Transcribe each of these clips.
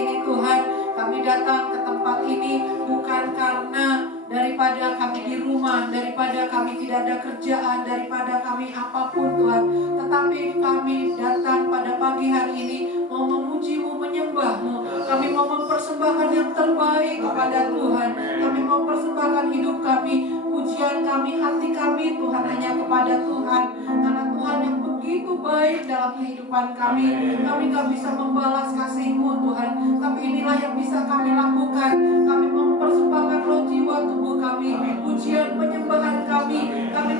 ini Tuhan, kami datang ke tempat ini bukan karena daripada kami di rumah, daripada kami tidak ada kerjaan, daripada kami apapun Tuhan, tetapi kami datang pada pagi hari ini mau memuji-Mu, menyembah-Mu. Kami mau mempersembahkan yang terbaik kepada Tuhan. Kami mau persembahkan hidup kami, pujian kami, hati kami Tuhan hanya kepada Tuhan. Karena Tuhan yang begitu baik dalam kehidupan kami. Kami gak bisa membalas kasih-Mu Tuhan, tapi inilah yang bisa kami lakukan. Kami mempersembahkan roh, jiwa, tubuh kami, pujian, penyembahan kami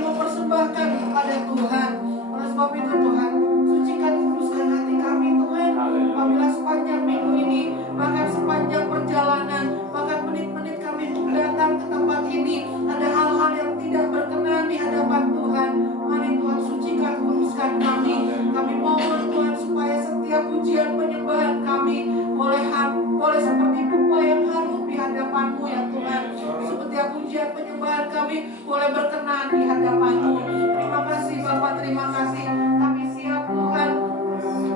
mau persembahkan kepada Tuhan. Oleh sebab itu Tuhan, sucikan, kuduskan hati kami Tuhan. Apabila sepanjang minggu ini, bahkan sepanjang perjalanan, bahkan menit-menit kami untuk datang ke tempat ini, ada hal-hal yang tidak berkenan di hadapan Tuhan. Mari Tuhan, sucikan, kuduskan kami. Kami mohon Tuhan supaya setiap pujian, penyembahan kami boleh seperti dupa yang harum di hadapan-Mu ya Tuhan. Setiap pujian, penyembahan kami boleh berkenan di hadapan-Mu. Terima kasih Bapak, terima kasih. Kami siap Tuhan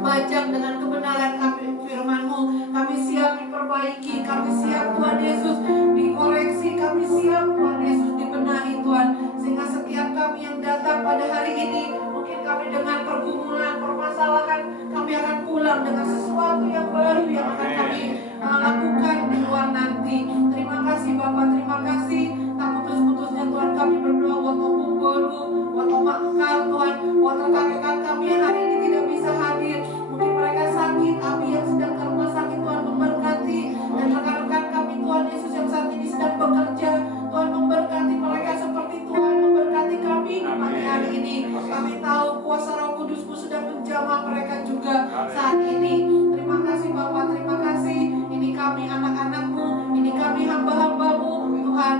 bajak dengan kebenaran kami, firman-Mu. Kami siap diperbaiki, kami siap Tuhan Yesus dikoreksi, kami siap Tuhan Yesus dibenahi Tuhan. Sehingga setiap kami yang datang pada hari ini, mungkin kami dengan pergumulan, permasalahan, kami akan pulang dengan sesuatu yang baru yang akan kami lakukan di luar nanti. Terima kasih Bapak, terima kasih. Tak putus-putusnya Tuhan kami berdoa buat Om Boru, buat Om Akal Tuhan, buat rekan-rekan kami yang hari ini tidak bisa hadir. Mungkin mereka sakit, kami yang sedang ke rumah sakit Tuhan memberkati. Dan rekan-rekan kami Tuhan Yesus yang saat ini sedang bekerja, Tuhan memberkati mereka seperti Tuhan memberkati kami di pagi hari ini. Kami tahu kuasa Roh Kudus-Mu sedang menjamah mereka juga saat ini. Terima kasih Bapak, terima kasih. Ini kami anak-anak-Mu, ini kami hamba-hamba-Mu Tuhan.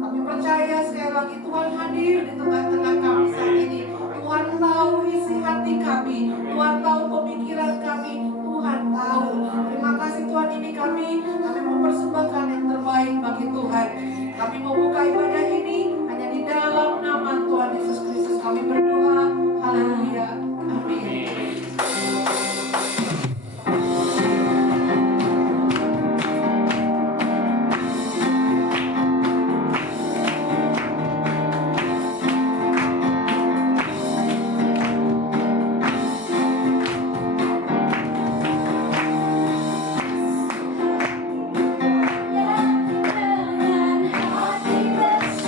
Kami percaya sekali lagi Tuhan hadir di tengah-tengah kami saat ini. Tuhan tahu isi hati kami, Tuhan tahu pemikiran kami, Tuhan tahu. Terima kasih Tuhan, ini kami mempersembahkan yang terbaik bagi Tuhan. Kami mau buka ibadah ini hanya di dalam nama Tuhan Yesus Kristus kami berdoa. Haleluya. Amin. Dengan hati bersih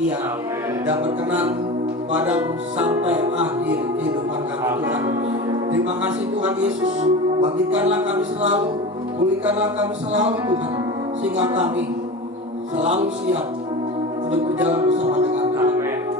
setia dan berkenan padamu sampai akhir kehidupan kami Tuhan. Terima kasih Tuhan Yesus, bangkitkanlah kami selalu, pulihkanlah kami selalu Tuhan, sehingga kami selalu siap untuk berjalan bersama dengan Tuhan.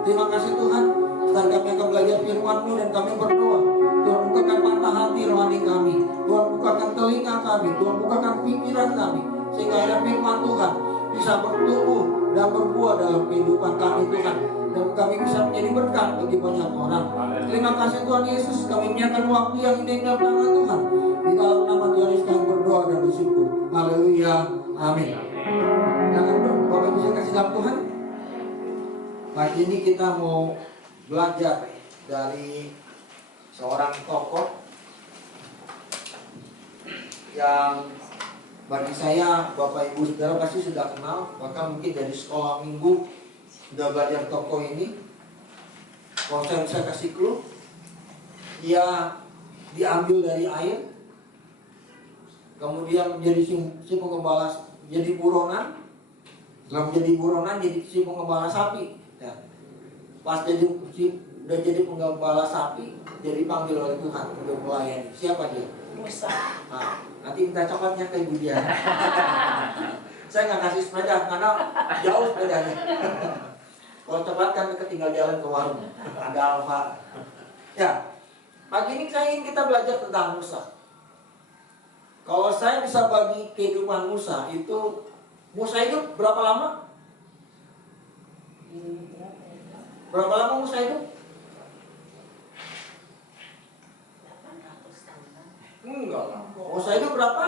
Terima kasih Tuhan, saat kami akan belajar firman-Mu dan kami berdoa, Tuhan bukakan mata hati rohani kami, Tuhan bukakan telinga kami, Tuhan bukakan pikiran kami, sehingga ada firman Tuhan bisa bertumbuh dan berbuah dalam kehidupan kami Tuhan, dan kami bisa menjadi berkat bagi banyak orang. Terima kasih Tuhan Yesus, kami menyatakan waktu yang indah dalam nama Tuhan. Di dalam nama Tuhan Yesus kami berdoa dan bersyukur. Haleluya, amin. Jangan dong, Bapak Ibu saya kasih dalam Tuhan. Pagi ini kita mau belajar dari seorang tokoh yang bagi saya Bapak Ibu Saudara pasti sudah kenal, bahkan mungkin dari sekolah minggu sudah belajar tokoh ini. Kalau saya bisa kasih clue, dia diambil dari air, kemudian menjadi si pengembala, jadi buronan. Setelah menjadi buronan jadi si pengembala sapi. Ya. Pas udah jadi pengembala sapi, jadi panggil oleh Tuhan untuk melayani. Siapa dia? Musa. Nah, nanti minta coklatnya ke Ibu dia. Saya nggak kasih sepeda karena jauh sepedanya. Kalau coklat kan ketinggal jalan ke warung. Ada Alfa. Ya, pagi ini saya ingin kita belajar tentang Musa. Kalau saya bisa bagi kehidupan Musa itu, Musa hidup berapa lama? Berapa lama Musa hidup? Enggak lah. Musa hidup berapa?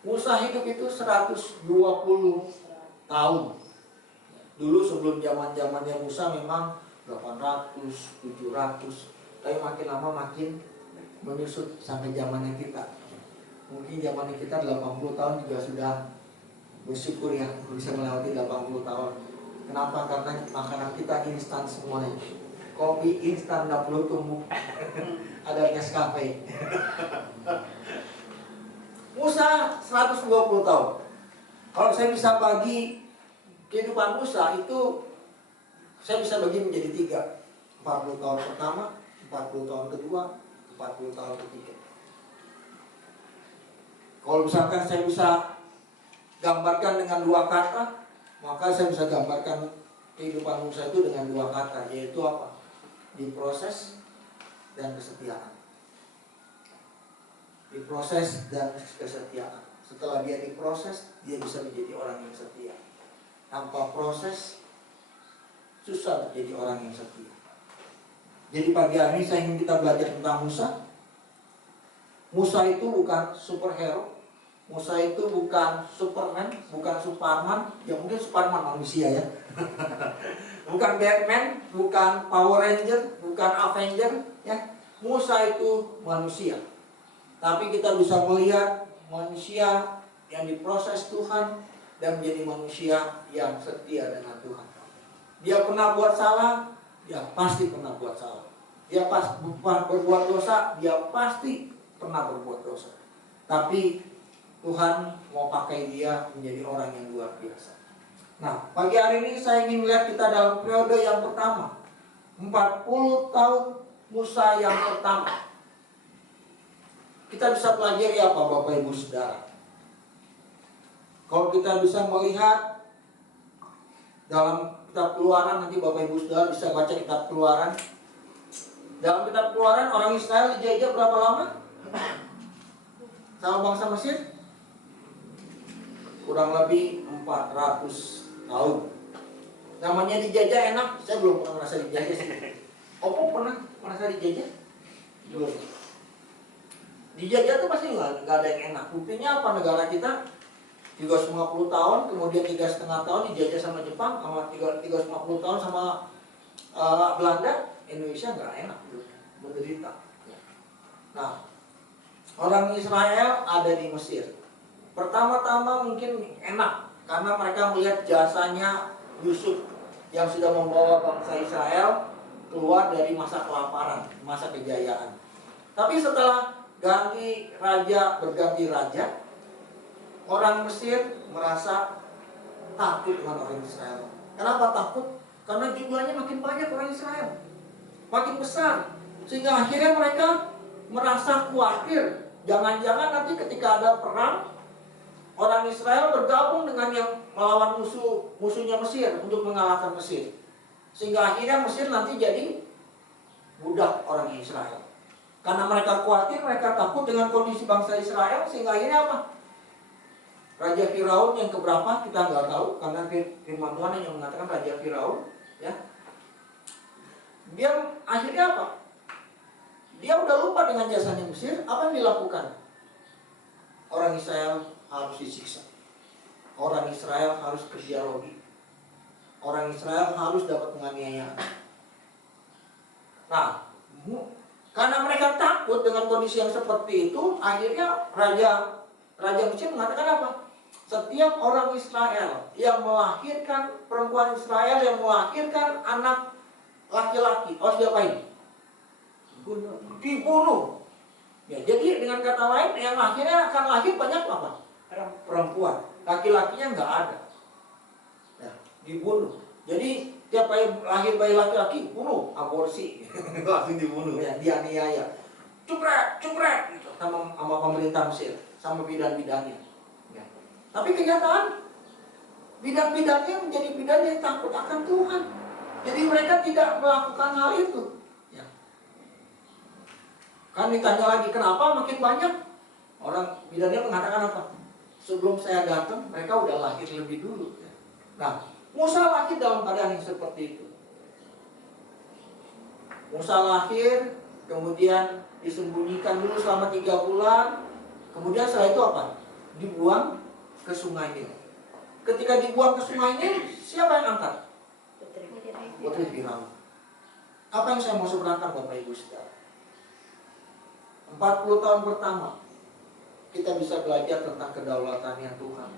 Musa hidup itu 120 tahun. Dulu sebelum zamannya Musa memang 800, 700. Tapi makin lama makin menyusut sampai zamannya kita. Mungkin zamannya kita 80 tahun juga sudah bersyukur ya bisa melewati 80 tahun. Kenapa? Karena makanan kita instan semuanya. Kopi instan, nggak perlu tumbuk. Ada Nescafe. Musa 120 tahun. Kalau saya bisa bagi kehidupan Musa itu, saya bisa bagi menjadi 3. 40 tahun pertama, 40 tahun kedua, 40 tahun ketiga. Kalau misalkan saya bisa gambarkan dengan 2 kata, maka saya bisa gambarkan kehidupan Musa itu dengan 2 kata, yaitu apa? Diproses dan kesetiaan. Diproses dan kesetiaan. Setelah dia diproses, dia bisa menjadi orang yang setia. Tanpa proses, susah menjadi orang yang setia. Jadi pagi hari ini saya ingin kita belajar tentang Musa. Musa itu bukan superhero. Musa itu bukan Superman, bukan Superman. Ya mungkin Superman manusia ya. Bukan Batman, bukan Power Ranger, bukan Avenger ya. Musa itu manusia. Tapi kita bisa melihat manusia yang diproses Tuhan dan menjadi manusia yang setia dengan Tuhan. Dia pernah buat salah, dia pasti pernah buat salah. Dia berbuat dosa, dia pasti pernah berbuat dosa. Tapi Tuhan mau pakai dia menjadi orang yang luar biasa. Nah, pagi hari ini saya ingin melihat kita dalam periode yang pertama, 40 tahun Musa yang pertama. Kita bisa pelajari apa Bapak Ibu Saudara? Kalau kita bisa melihat dalam kitab Keluaran, nanti Bapak Ibu Saudara bisa baca kitab Keluaran. Dalam kitab Keluaran, orang Israel dijajah berapa lama? Sama bangsa Mesir? Kurang lebih 400 tahun. Namanya dijajah enak, saya belum pernah merasa dijajah sih. Opo pernah merasa dijajah? Belum. Dijajah tuh pasti nggak ada yang enak. Buktinya apa? Negara kita 350 tahun, kemudian 3,5 tahun dijajah sama Jepang, sama 350 tahun sama Belanda. Indonesia nggak enak, menderita. Nah, orang Israel ada di Mesir. Pertama-tama mungkin enak karena mereka melihat jasanya Yusuf yang sudah membawa bangsa Israel keluar dari masa kelaparan, masa kejayaan. Tapi setelah berganti raja, orang Mesir merasa takut dengan orang Israel. Kenapa takut? Karena jumlahnya makin banyak orang Israel, makin besar, sehingga akhirnya mereka merasa khawatir. Jangan-jangan nanti ketika ada perang, orang Israel bergabung dengan yang melawan musuhnya Mesir untuk mengalahkan Mesir. Sehingga akhirnya Mesir nanti jadi budak orang Israel. Karena mereka khawatir, mereka takut dengan kondisi bangsa Israel, sehingga akhirnya apa? Raja Firaun yang keberapa kita nggak tahu, karena firman Tuhan yang mengatakan Raja Firaun, ya. Dia akhirnya apa? Dia udah lupa dengan jasanya Mesir. Apa yang dilakukan? Orang Israel harus disiksa. Orang Israel harus kerja logi. Orang Israel harus dapat penganiayaan. Nah, karena mereka takut dengan kondisi yang seperti itu, akhirnya Raja Mesir mengatakan apa? Setiap orang Israel yang melahirkan, perempuan Israel yang melahirkan anak laki-laki, harus diapain? Dibunuh. Ya, jadi dengan kata lain, yang akhirnya akan lahir banyak apa? Perempuan. Laki-lakinya nggak ada. Ya, dibunuh. Jadi tiap lahir bayi laki-laki, bunuh, aborsi, langsung dibunuh, ya, dianiaya, cupret, gitu, sama pemerintah Mesir, sama bidan-bidannya. Ya. Tapi kenyataan, bidan-bidannya menjadi bidan yang takut akan Tuhan. Jadi mereka tidak melakukan hal itu. Ya. Kan ditanya lagi, kenapa makin banyak? Orang bidannya mengatakan apa? Sebelum saya datang, mereka udah lahir lebih dulu. Ya. Nah, Musa lahir dalam keadaan yang seperti itu. Musa lahir, kemudian disembunyikan dulu selama 3 bulan. Kemudian setelah itu apa? Dibuang ke sungai Nil. Ketika dibuang ke sungai Nil, siapa yang angkat? Putri Firaun. Apa yang saya mau sebenarkan Bapak Ibu Saudara? 40 tahun pertama kita bisa belajar tentang kedaulatannya Tuhan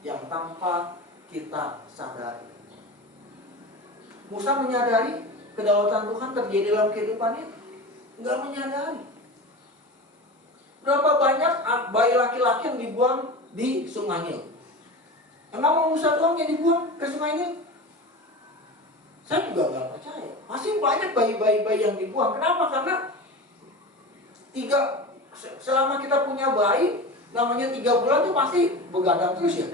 yang tanpa kita sadari. Musa menyadari kedaulatan Tuhan terjadi dalam kehidupannya? Enggak menyadari. Berapa banyak bayi laki-laki yang dibuang di sungai Nil? Emang Musa doang yang dibuang ke sungai Nil? Saya juga nggak percaya. Masih banyak bayi-bayi yang dibuang. Kenapa? Karena selama kita punya bayi, namanya 3 bulan tuh pasti begadang terus ya.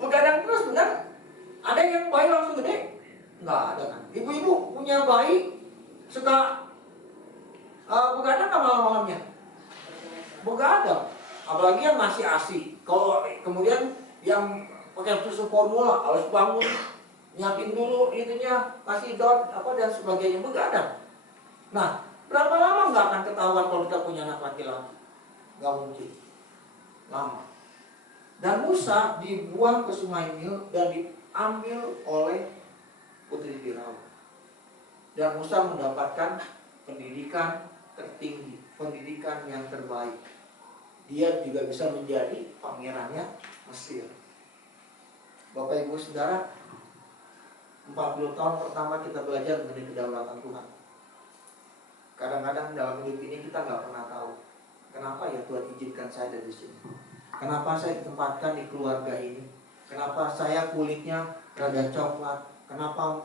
Begadang terus, benar? Ada yang bayi langsung gede? Nggak ada kan. Ibu-ibu punya bayi suka begadang nggak malam-malamnya? Begadang. Apalagi yang masih ASI. Kalau kemudian yang pakai susu formula harus bangun, nyiapin dulu itunya, kasih dot apa dan sebagainya, begadang. Nah, berapa lama nggak akan ketahuan kalau kita punya anak laki-laki? Nggak mungkin. Lama. Dan Musa dibuang ke sungai Nil dan diambil oleh putri Firaun. Dan Musa mendapatkan pendidikan tertinggi, pendidikan yang terbaik. Dia juga bisa menjadi pangerannya Mesir. Bapak Ibu Saudara, 40 tahun pertama kita belajar mengenai kedaulatan Tuhan. Kadang-kadang dalam hidup ini kita nggak pernah tahu kenapa ya Tuhan izinkan saya ada di sini. Kenapa saya ditempatkan di keluarga ini? Kenapa saya kulitnya rada coklat? Kenapa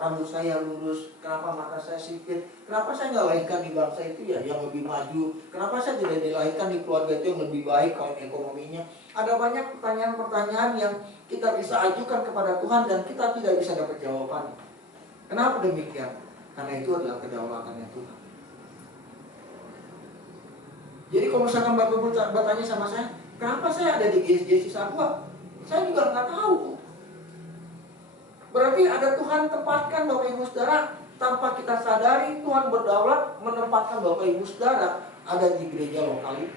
rambut saya lurus? Kenapa mata saya sipit? Kenapa saya nggak lahirkan di bangsa itu ya yang lebih maju? Kenapa saya tidak dilahirkan di keluarga itu yang lebih baik kalau ekonominya? Ada banyak pertanyaan-pertanyaan yang kita bisa ajukan kepada Tuhan dan kita tidak bisa dapat jawabannya. Kenapa demikian? Karena itu adalah kedaulatannya Tuhan. Jadi kalau misalkan Bapak bertanya sama saya, kenapa saya ada di GSJ Cisarua? Saya juga nggak tahu. Berarti ada Tuhan tempatkan Bapak Ibu Saudara, tanpa kita sadari Tuhan berdaulat menempatkan Bapak Ibu Saudara ada di gereja lokal ini.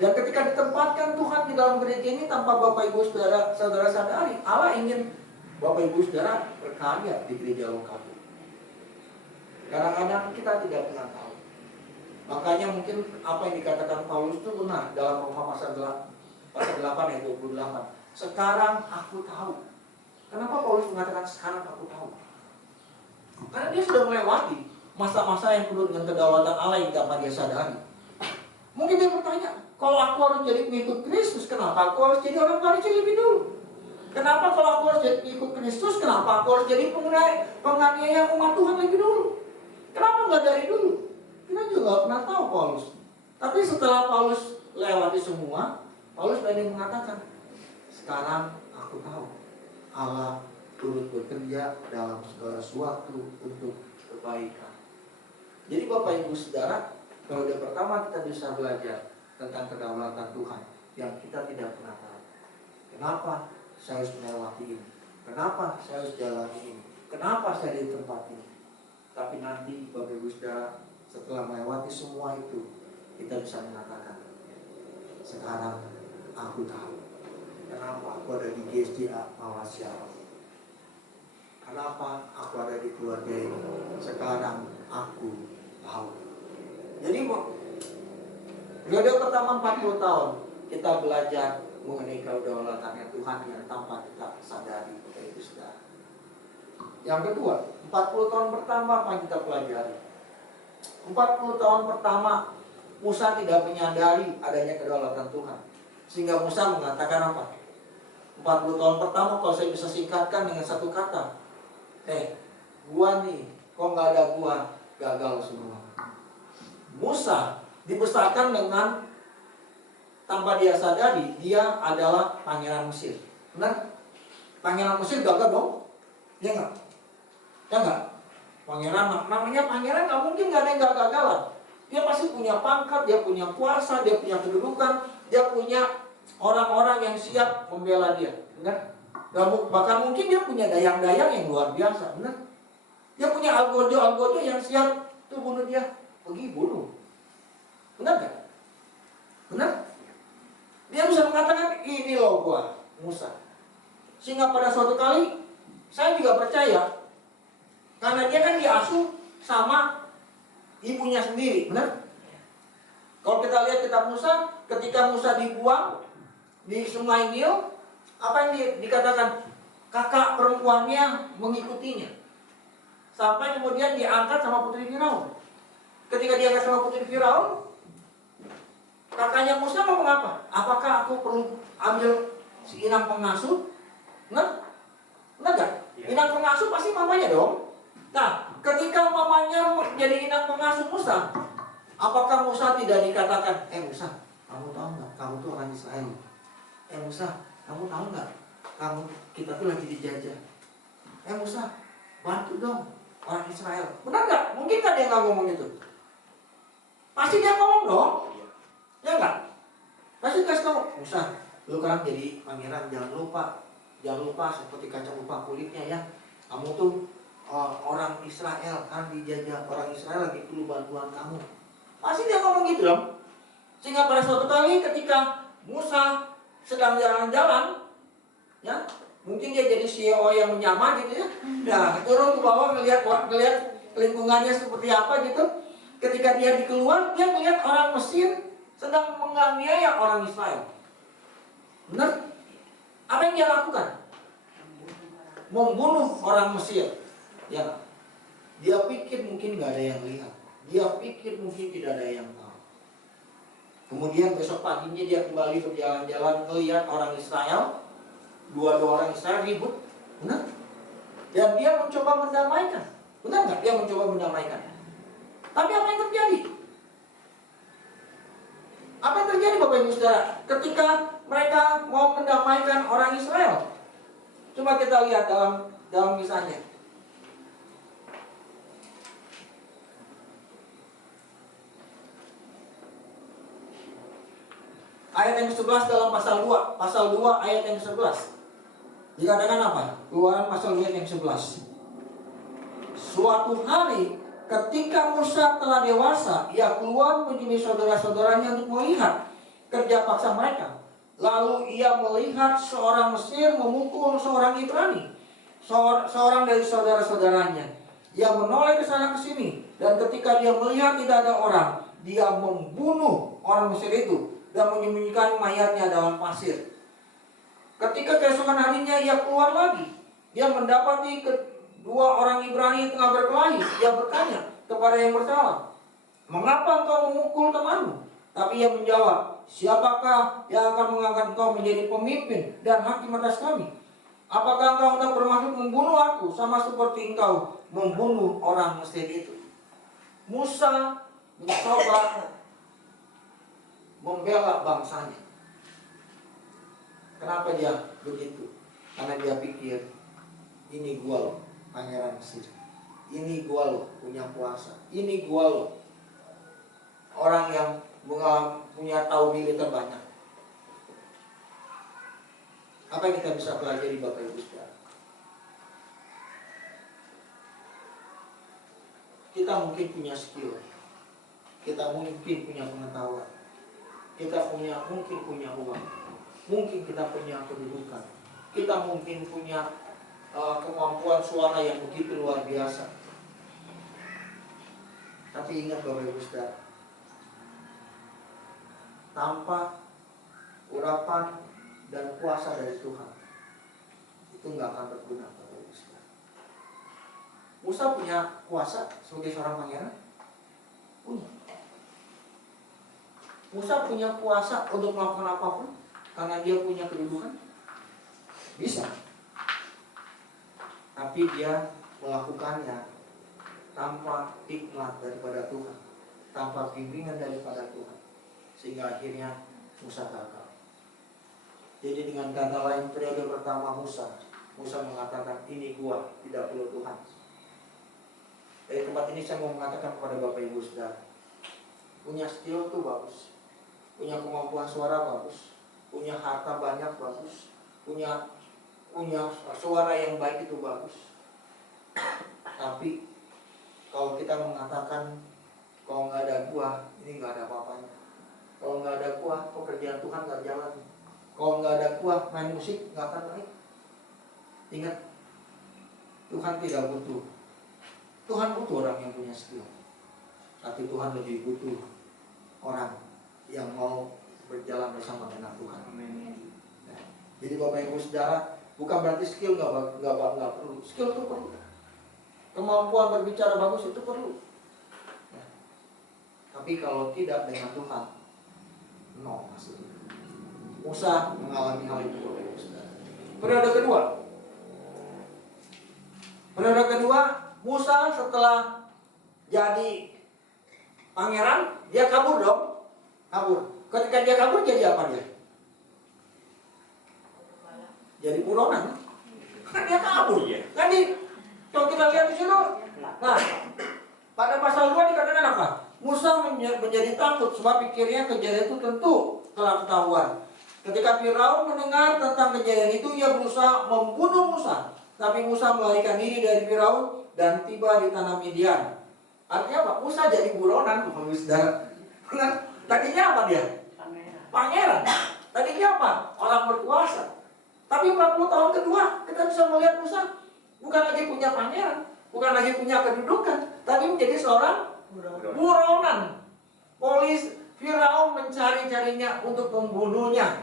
Dan ketika ditempatkan Tuhan di dalam gereja ini tanpa Bapak Ibu Saudara sadari, Allah ingin Bapak Ibu Saudara berkarya di gereja lokal ini. Kadang-kadang kita tidak pernah tahu. Makanya mungkin apa yang dikatakan Paulus itu benar dalam Roma pasal 8 ayat 28. Sekarang aku tahu. Kenapa Paulus mengatakan sekarang aku tahu? Karena dia sudah melewati masa-masa yang penuh dengan kedaulatan Allah yang dapat dia sadari. Mungkin dia bertanya, Kalau aku harus jadi pengikut Kristus, kenapa aku harus jadi orang Farisi lebih dulu? Kenapa kalau aku harus jadi pengikut Kristus, kenapa aku harus jadi penganiaya umat Tuhan lebih dulu? Kenapa nggak dari dulu? Kita juga nggak pernah tahu Paulus. Tapi setelah Paulus lewati semua, Paulus berani mengatakan, sekarang aku tahu Allah turut bekerja dalam segala sesuatu untuk kebaikan. Jadi Bapak Ibu Saudara, periode pertama kita bisa belajar tentang kedaulatan Tuhan yang kita tidak pernah tahu. Kenapa saya harus melewati ini? Kenapa saya harus jalani ini? Kenapa saya di tempat ini? Tapi nanti Bapak Ibu Saudara, setelah melewati semua itu, kita bisa mengatakan, sekarang aku tahu kenapa aku ada di GSDA Malaysia. Kenapa aku ada di keluarga ini? Sekarang aku tahu. Jadi periode pertama 40 tahun kita belajar mengenai kedaulatannya Tuhan yang tanpa kita sadari, Bapak Ibu Saudara. Yang kedua, 40 tahun pertama apa yang kita pelajari? 40 tahun pertama Musa tidak menyadari adanya kedaulatan Tuhan. Sehingga Musa mengatakan apa? 40 tahun pertama kalau saya bisa singkatkan dengan satu kata, gua nih, kok nggak ada gua, gagal semua. Musa dibesarkan dengan tanpa dia sadari dia adalah pangeran Mesir. Benar? Pangeran Mesir gagal dong? Ya enggak? Ya enggak? Pangeran, namanya pangeran nggak mungkin nggak ada yang gagalan. Dia pasti punya pangkat, dia punya kuasa, dia punya kedudukan, dia punya orang-orang yang siap membela dia. Benar? Bahkan mungkin dia punya dayang-dayang yang luar biasa. Benar? Dia punya algojo-algojo yang siap tuh bunuh dia, pergi bunuh. Benar gak? Benar? Dia bisa mengatakan, ini loh gua, Musa. Sehingga pada suatu kali, saya juga percaya, karena dia kan diasuh sama ibunya sendiri, benar? Kalau kita lihat kitab Musa, ketika Musa dibuang di sungai Nil, apa yang dikatakan? Kakak perempuannya mengikutinya. Sampai kemudian diangkat sama putri Firaun. Ketika diangkat sama putri Firaun, kakaknya Musa ngomong apa? Apakah aku perlu ambil si inang pengasuh? Benar? Benar gak? Inang pengasuh pasti mamanya dong. Nah, ketika mamanya menjadi inang pengasuh Musa, apakah Musa tidak dikatakan, Musa, kamu tahu nggak? Kamu tuh orang Israel. Musa, kamu tahu nggak? Kita tuh lagi dijajah. Musa, bantu dong orang Israel. Benar nggak? Mungkin nggak dia nggak ngomong itu? Pasti dia ngomong dong. Ya nggak? Pasti kasih tahu, Musa, lu kan jadi pangeran, jangan lupa seperti kaca lupa kulitnya ya. Kamu tuh orang Israel, kan dijajah, orang Israel lagi perlu bantuan kamu. Pasti dia ngomong gitu dong. Sehingga pada suatu kali ketika Musa sedang jalan-jalan, ya, mungkin dia jadi CEO yang menyamar gitu ya. Nah, turun ke bawah ngelihat lingkungannya seperti apa gitu. Ketika dia keluar, dia melihat orang Mesir sedang menganiaya orang Israel. Benar? Apa yang dia lakukan? Membunuh orang Mesir. Ya, dia pikir mungkin nggak ada yang lihat. Dia pikir mungkin tidak ada yang tahu. Kemudian besok paginya dia kembali berjalan-jalan melihat orang Israel, dua orang Israel ribut. Benar? Dan dia mencoba mendamaikan. Benar nggak? Dia mencoba mendamaikan. Tapi apa yang terjadi? Apa yang terjadi Bapak Ibu Saudara? Ketika mereka mau mendamaikan orang Israel, coba kita lihat dalam kisahnya. Ayat yang ke-11 dalam pasal 2 ayat yang ke-11. Dikatakan apa? Keluaran pasal 2 ayat yang ke-11. Suatu hari ketika Musa telah dewasa, ia keluar menemui saudara-saudaranya untuk melihat kerja paksa mereka. Lalu ia melihat seorang Mesir memukul seorang Ibrani, seorang dari saudara-saudaranya. Ia menoleh ke sana ke sini, dan ketika dia melihat tidak ada orang, dia membunuh orang Mesir itu dan menyembunyikan mayatnya dalam pasir. Ketika keesokan harinya ia keluar lagi, dia mendapati kedua orang Ibrani tengah berkelahi. Dia bertanya kepada yang bersalah, "Mengapa engkau memukul temanmu?" Tapi ia menjawab, siapakah yang akan mengangkat engkau menjadi pemimpin dan hakim atas kami? Apakah engkau hendak bermaksud membunuh aku sama seperti engkau membunuh orang Mesir itu? Musa mencoba membela bangsanya. Kenapa dia begitu? Karena dia pikir, ini gua loh pangeran Mesir, ini gua loh punya kuasa, ini gua loh orang yang punya tahu militer banyak. Apa yang kita bisa pelajari Bapak Ibu saudara? Kita mungkin punya skill, kita mungkin punya pengetahuan, kita mungkin punya uang, mungkin kita punya kedudukan, kita mungkin punya kemampuan suara yang begitu luar biasa. Tapi ingat Bapak Ibu saudara, tanpa urapan dan kuasa dari Tuhan, itu nggak akan berguna Bapak Ibu saudara. Musa punya kuasa sebagai seorang pangeran? Punya. Musa punya kuasa untuk melakukan apapun karena dia punya kedudukan? Bisa. Tapi dia melakukannya tanpa hikmat daripada Tuhan, tanpa bimbingan daripada Tuhan, sehingga akhirnya Musa gagal. Jadi dengan kata lain, periode pertama Musa mengatakan, ini gua, tidak perlu Tuhan. Dari tempat ini saya mau mengatakan kepada Bapak Ibu saudara, punya skill tuh bagus, punya kemampuan suara bagus, punya harta banyak bagus, punya suara yang baik itu bagus. Tapi kalau kita mengatakan, kalau nggak ada gua, ini nggak ada apa-apanya. Kalau nggak ada gua, pekerjaan Tuhan nggak jalan. Kalau nggak ada gua, main musik nggak akan baik. Ingat, Tuhan tidak butuh. Tuhan butuh orang yang punya skill. Tapi Tuhan lebih butuh orang yang mau berjalan bersama dengan Tuhan. Nah, jadi Bapak Ibu saudara, bukan berarti skill nggak perlu. Skill itu perlu. Kemampuan berbicara bagus itu perlu. Nah, tapi kalau tidak dengan Tuhan, no hasilnya. Musa mengalami hal itu Bapak Ibu saudara. Periode kedua, Musa setelah jadi pangeran, dia kabur dong. Kabur. Ketika dia kabur, jadi apa dia? Jadi buronan. Kan dia kabur. Kan kalau kita lihat di situ, nah, pada pasal 2 dikatakan apa? Musa menjadi takut sebab pikirnya kejadian itu tentu telah ketahuan. Ketika Firaun mendengar tentang kejadian itu, ia berusaha membunuh Musa. Tapi Musa melarikan diri dari Firaun dan tiba di tanah Midian. Artinya apa? Musa jadi buronan, saudara. Tadinya apa dia? Pangeran. Tadinya apa? Orang berkuasa. Tapi 40 tahun kedua, kita bisa melihat Musa bukan lagi punya pangeran, bukan lagi punya kedudukan, tapi menjadi seorang buronan. Polis Firaun mencari-carinya untuk membunuhnya.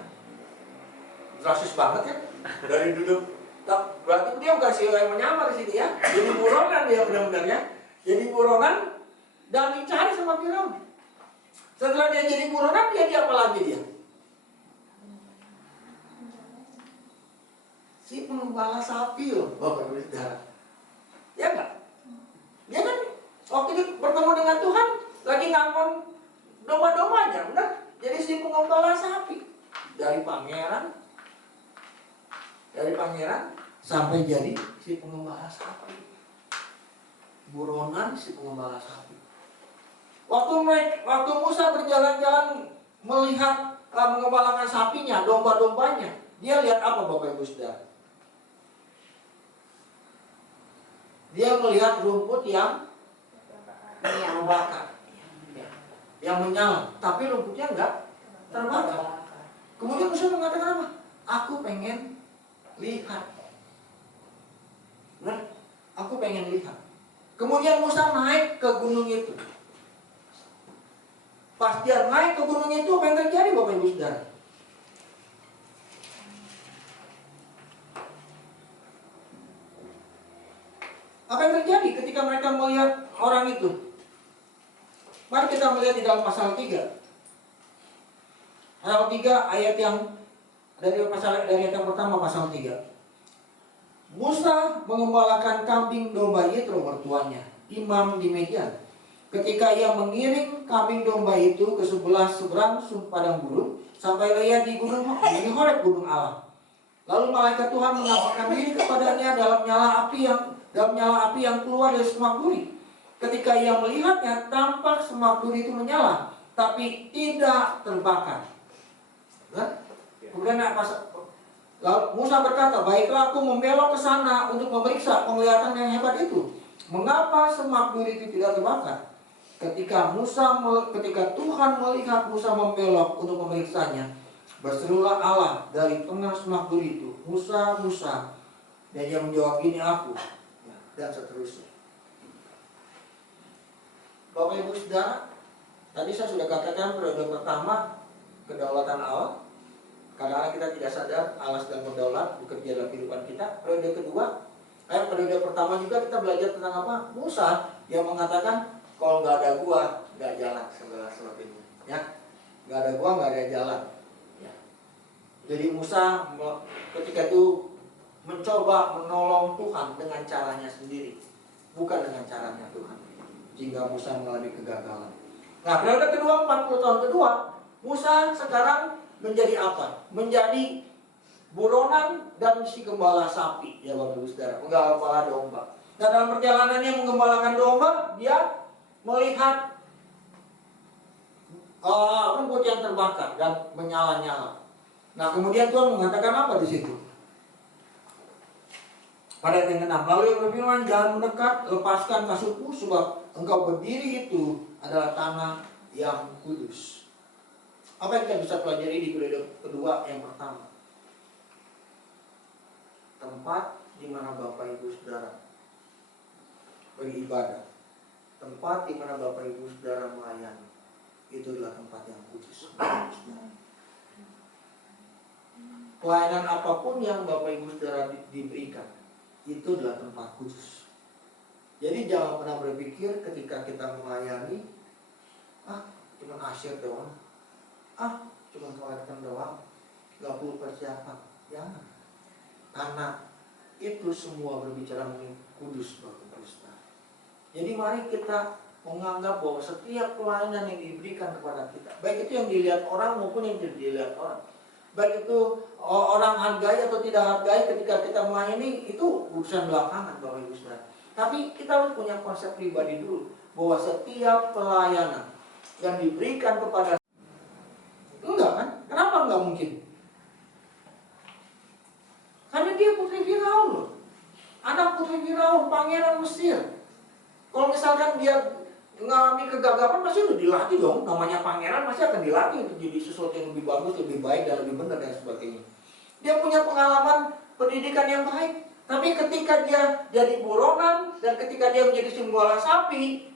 Drastis banget ya. Dari duduk, berarti dia bukan CEO yang menyamar di sini ya. Jadi buronan dia benar-benar ya. Jadi buronan dan dicari sama Firaun. Setelah dia jadi buronan, dia apa lagi dia? Si pengembala sapi loh, Bapak Ibu saudara. Ya enggak? Dia kan waktu itu bertemu dengan Tuhan, lagi ngangkon domba-dombanya, benar? Jadi si pengembala sapi. Dari pangeran sampai jadi si pengembala sapi. Buronan si pengembala sapi. Waktu Musa berjalan-jalan melihat mengembalakan sapinya, domba-dombanya, dia lihat apa Bapak Ibu saudara? Dia melihat rumput yang terbakar, yang menyala, tapi rumputnya enggak terbakar. Kemudian Musa mengatakan apa? Aku pengen lihat. Benar? Aku pengen lihat. Kemudian Musa naik ke gunung itu. Pas dia naik ke gunung itu, apa yang terjadi Bapak Ibu saudara? Apa yang terjadi ketika mereka melihat orang itu? Mari kita melihat di dalam pasal 3. Pasal 3 ayat yang dari ayat yang pertama, pasal 3. Musa mengembalakan kambing domba Yitro mertuanya, imam di Midian. Ketika ia mengiring kambing domba itu ke sebelah seberang padang gurun, sampailah ia di Horeb, gunung Allah. Lalu malaikat Tuhan menampakkan diri kepadanya dalam nyala api yang keluar dari semak duri. Ketika ia melihatnya, tampak semak duri itu menyala, tapi tidak terbakar. Kemudian lalu Musa berkata, baiklah aku membelok ke sana untuk memeriksa penglihatan yang hebat itu. Mengapa semak duri itu tidak terbakar? Ketika Tuhan melihat Musa membelok untuk memeriksanya, berserulah Allah dari tengah semak duri itu, Musa, Musa. Dan dia menjawab, ini aku. Dan seterusnya. Bapak Ibu Saudara, tadi saya sudah katakan periode pertama kedaulatan Allah. Kadang-kadang kita tidak sadar Allah sedang berdaulat bekerja dalam kehidupan kita. Periode pertama juga kita belajar tentang apa? Musa yang mengatakan, kalau nggak ada gua, nggak jalan segala sesuatunya. Ya, nggak ada gua, nggak ada jalan. Ya. Jadi Musa ketika itu mencoba menolong Tuhan dengan caranya sendiri, bukan dengan caranya Tuhan. Sehingga Musa mengalami kegagalan. Nah, periode kedua, 40 tahun kedua, Musa sekarang menjadi apa? Menjadi buronan dan si gembala sapi, ya Bapak Ibu Saudara, menggembala domba. Nah, dalam perjalanannya menggembalakan domba, dia melihat rumput yang terbakar dan menyala-nyala. Nah, kemudian Tuhan mengatakan apa di situ? Pada ayat yang ke-6, lalu ia berfirman, jangan mendekat, lepaskan kasutmu, sebab engkau berdiri itu adalah tanah yang kudus. Apa yang kita bisa pelajari di periode kedua yang pertama? Tempat di mana Bapak Ibu Saudara beribadah, tempat di mana Bapak Ibu Saudara melayani, itu adalah tempat yang kudus. Pelayanan apapun yang Bapak Ibu Saudara diberikan, itu adalah tempat kudus. Jadi jangan pernah berpikir ketika kita melayani, cuma asyik doang, cuma kelihatan doang, gak perlu persiapan. Jangan. Karena itu semua berbicara mengenai kudus, Bapak Ibu Saudara. Jadi mari kita menganggap bahwa setiap pelayanan yang diberikan kepada kita, baik itu yang dilihat orang maupun yang tidak dilihat orang, baik itu orang hargai atau tidak hargai, ketika kita melayani itu urusan belakangan, Bapak Ibu Saudara. Tapi kita harus punya konsep pribadi dulu, bahwa setiap pelayanan yang diberikan kepada, enggak kan? Kenapa enggak mungkin? Karena dia putri Firaun loh, anak putri Firaun, pangeran Mesir. Kalau misalkan dia mengalami kegagalan, pasti udah dilatih dong. Namanya pangeran pasti akan dilatih untuk jadi sesuatu yang lebih bagus, lebih baik, dan lebih benar dan sebagainya. Dia punya pengalaman pendidikan yang baik. Tapi ketika dia jadi buronan dan ketika dia menjadi gembala sapi,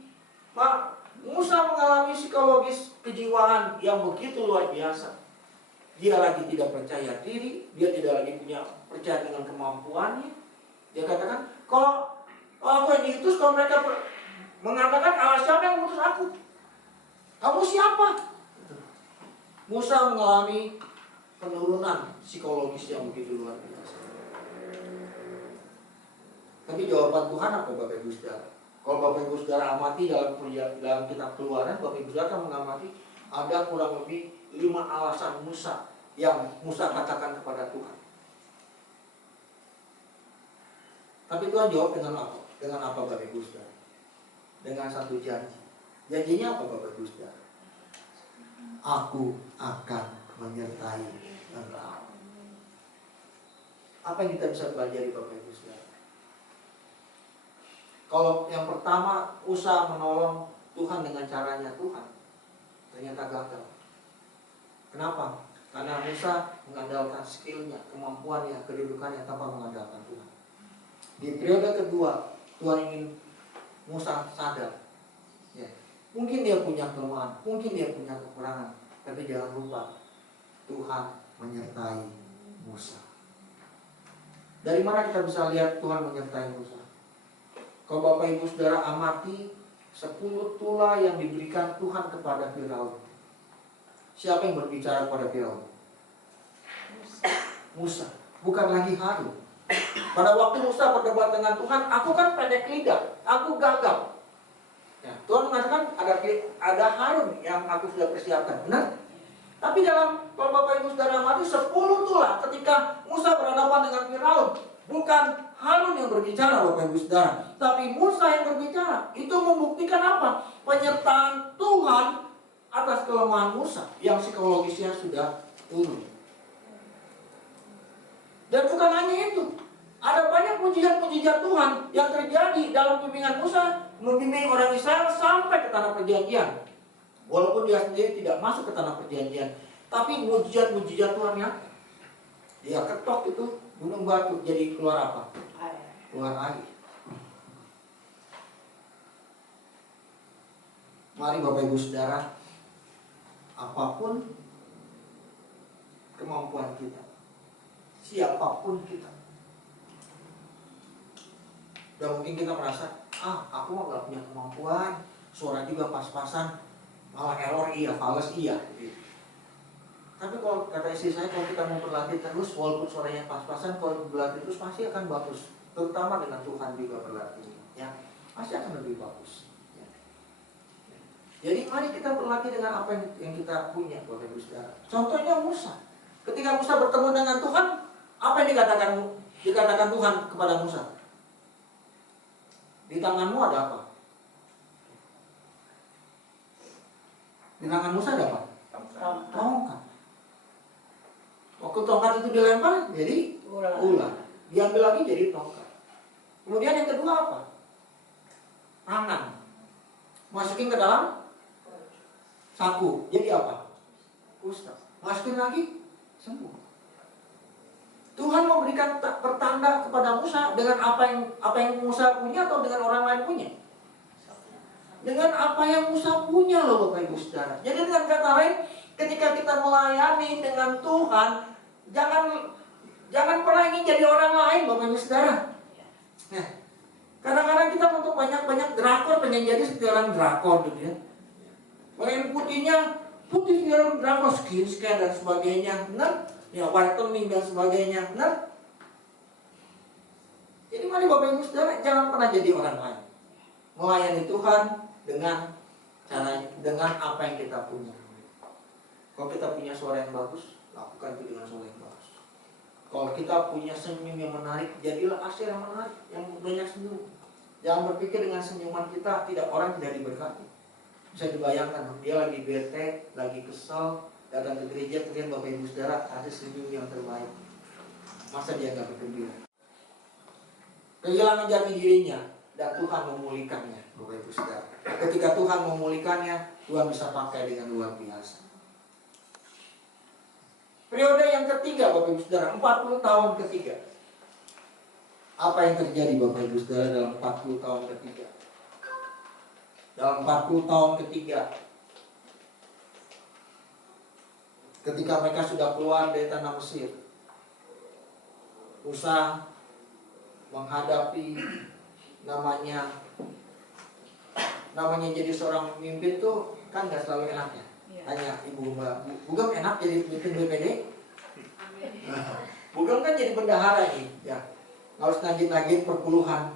Musa mengalami psikologis kejiwaan yang begitu luar biasa. Dia lagi tidak percaya diri, dia tidak lagi punya percaya dengan kemampuannya. Dia katakan, kalau aku yang diutus, kalau mereka mengatakan Allah siapa yang mengutus aku? Kamu siapa? Musa mengalami penurunan psikologis yang begitu luar biasa. Tapi jawaban Tuhan apa, Bapak Ibu Saudara? Kalau Bapak Ibu Saudara amati dalam kitab Keluaran, Bapak Ibu Saudara akan mengamati ada kurang lebih 5 alasan Musa yang Musa katakan kepada Tuhan. Tapi Tuhan jawab dengan apa? Dengan apa, Bapak Ibu Saudara? Dengan satu janji. Janjinya apa, Bapak Ibu Saudara? Aku akan menyertai engkau. Apa yang kita bisa pelajari, Bapak Ibu Saudara? Kalau yang pertama, Musa menolong Tuhan dengan caranya Tuhan, ternyata gagal. Kenapa? Karena Musa mengandalkan skillnya, kemampuannya, kedudukannya tanpa mengandalkan Tuhan. Di periode kedua, Tuhan ingin Musa sadar, ya, mungkin dia punya kelemahan, mungkin dia punya kekurangan, tapi jangan lupa Tuhan menyertai Musa. Dari mana kita bisa lihat Tuhan menyertai Musa? Kalau Bapak Ibu Saudara amati 10 tula yang diberikan Tuhan kepada Firaun. Siapa yang berbicara kepada Firaun? Musa, bukan lagi Harun. Pada waktu Musa berdebat dengan Tuhan, aku kan pendek lidah, aku gagal. Ya, Tuhan mengatakan ada Harun yang aku sudah persiapkan, benar? Tapi kalau Bapak Ibu Saudara amati 10 tulah ketika Musa berhadapan dengan Firaun, bukan Harun yang berbicara Bapak Ibu Saudara, tapi Musa yang berbicara. Itu membuktikan apa? Penyertaan Tuhan atas kelemahan Musa yang psikologisnya sudah turun. Dan bukan hanya itu, ada banyak mujizat-mujizat Tuhan yang terjadi dalam bimbingan Musa, membimbing orang Israel sampai ke tanah perjanjian. Walaupun dia sendiri tidak masuk ke tanah perjanjian, tapi mujizat-mujizat Tuhan yang dia ketok itu gunung batu jadi keluar apa? Keluar air. Mari Bapak Ibu Saudara, apapun kemampuan kita, siapapun kita, dan mungkin kita merasa, aku mah gak punya kemampuan, suara juga pas-pasan, malah error iya, fals iya. Tapi kalau kata istri saya, kalau kita mau berlatih terus, walaupun suaranya pas-pasan, kalau berlatih terus pasti akan bagus. Terutama dengan Tuhan juga berlatih, ya, pasti akan lebih bagus. Ya. Jadi mari kita berlatih dengan apa yang kita punya, Bapak Ibu Saudara. Contohnya Musa, ketika Musa bertemu dengan Tuhan, apa yang dikatakan Tuhan kepada Musa? Di tanganmu ada apa? Di tangan Musa ada apa? Tongkat. Waktu tongkat itu dilempar jadi ular. Diambil lagi jadi tongkat. Kemudian yang kedua apa? Tangan. Masukin ke dalam saku. Jadi apa? Kusta. Masukin lagi sembuh. Tuhan memberikan pertanda kepada Musa dengan apa yang Musa punya atau dengan orang lain punya? Dengan apa yang Musa punya loh Bapak Ibu Saudara. Jadi dengan kata lain, ketika kita melayani dengan Tuhan, jangan pernah ingin jadi orang lain Bapak Ibu Saudara. Nah, kadang-kadang kita untuk banyak drakor pengen jadi seperti orang drakor gitu ya. Pengen putih seperti orang drakor, skin scan dan sebagainya, benar? Ya, whitening dan sebagainya, benar? Jadi mari Bapak Ibu Saudara, jangan pernah jadi orang lain. Melayani Tuhan dengan apa yang kita punya. Kalau kita punya suara yang bagus, lakukan itu dengan suara yang bagus. Kalau kita punya senyum yang menarik, jadilah asir yang menarik, yang banyak senyum. Jangan berpikir dengan senyuman kita orang tidak diberkati. Bisa dibayangkan, dia lagi bete, lagi kesal, datang ke gereja, kemudian Bapak Ibu Saudara kasih senyum yang terbaik. Masa dia nggak bergembira? Kehilangan jati dirinya dan Tuhan memulihkannya, Bapak Ibu Saudara. Ketika Tuhan memulihkannya, Tuhan bisa pakai dengan luar biasa. Periode yang ketiga, Bapak Ibu Saudara, 40 tahun ketiga. Apa yang terjadi Bapak Ibu Saudara dalam 40 tahun ketiga? Dalam 40 tahun ketiga, ketika mereka sudah keluar dari tanah Mesir, Musa menghadapi namanya jadi seorang pemimpin tuh kan gak selalu enak ya. Hanya ibu mbak Bugam enak jadi pemimpin BPD. Bugam kan jadi bendahara nih ya, harus nagih-nagih perpuluhan.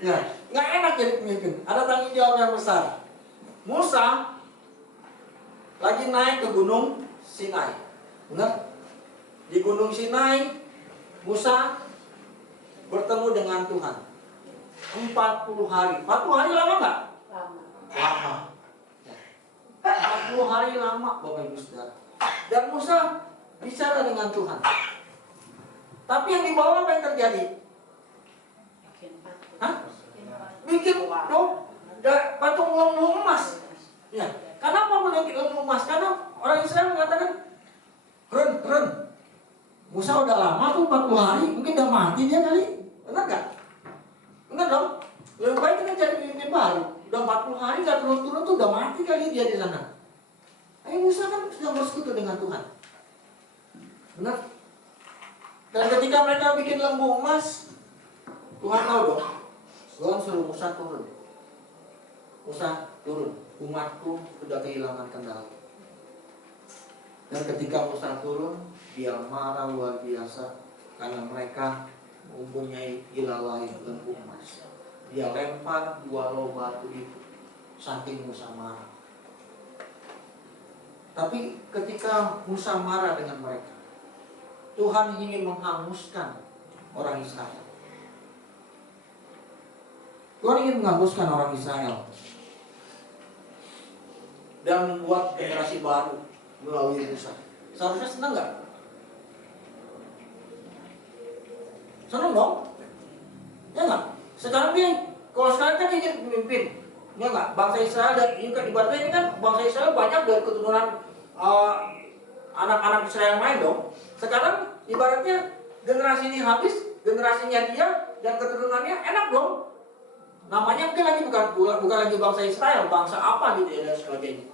Ya, nggak enak jadi pemimpin, ada tanggung jawab yang besar. Musa lagi naik ke gunung Sinai, benar? Di gunung Sinai, Musa bertemu dengan Tuhan 40 hari. 40 hari lama nggak? Lama. 40 hari lama Bapak Ibu Saudara. Dan Musa bicara dengan Tuhan. Tapi yang di bawah apa yang terjadi? Bikin patung lembu emas. Ya. Kenapa bikin lembu emas? Karena orang Israel mengatakan, Ren, Musa udah lama tuh 40 hari, mungkin udah mati dia kali. Benar nggak? Benar dong? Lebih baik kita cari pemimpin baru. Udah 40 hari gak turun-turun tuh udah mati kali dia di sana. Musa kan sudah bersekutu dengan Tuhan. Benar? Dan ketika mereka bikin lembu emas, Tuhan tahu dong. Tuhan suruh Musa turun. Musa turun. umatku sudah kehilangan kendali. Dan ketika Musa turun, dia marah luar biasa karena mereka mempunyai ilalah lembu emas. Dia lempar 2 loh batu itu, saking Musa marah. Tapi ketika Musa marah dengan mereka, Tuhan ingin menghanguskan orang Israel. Tuhan ingin menghanguskan orang Israel dan membuat generasi baru melalui Musa. Seharusnya senang nggak? Senang dong? Ya nggak? Sekarang kalau sekarang kan ingin memimpin, ya nggak? Bangsa Israel dan ini kan ibaratnya ini kan bangsa Israel banyak dari keturunan anak-anak Israel yang lain dong. Sekarang ibaratnya generasi ini habis, generasinya dia dan keturunannya enak dong. Namanya mungkin lagi bukan lagi bangsa Israel, bangsa apa gitu ya dan sebagainya.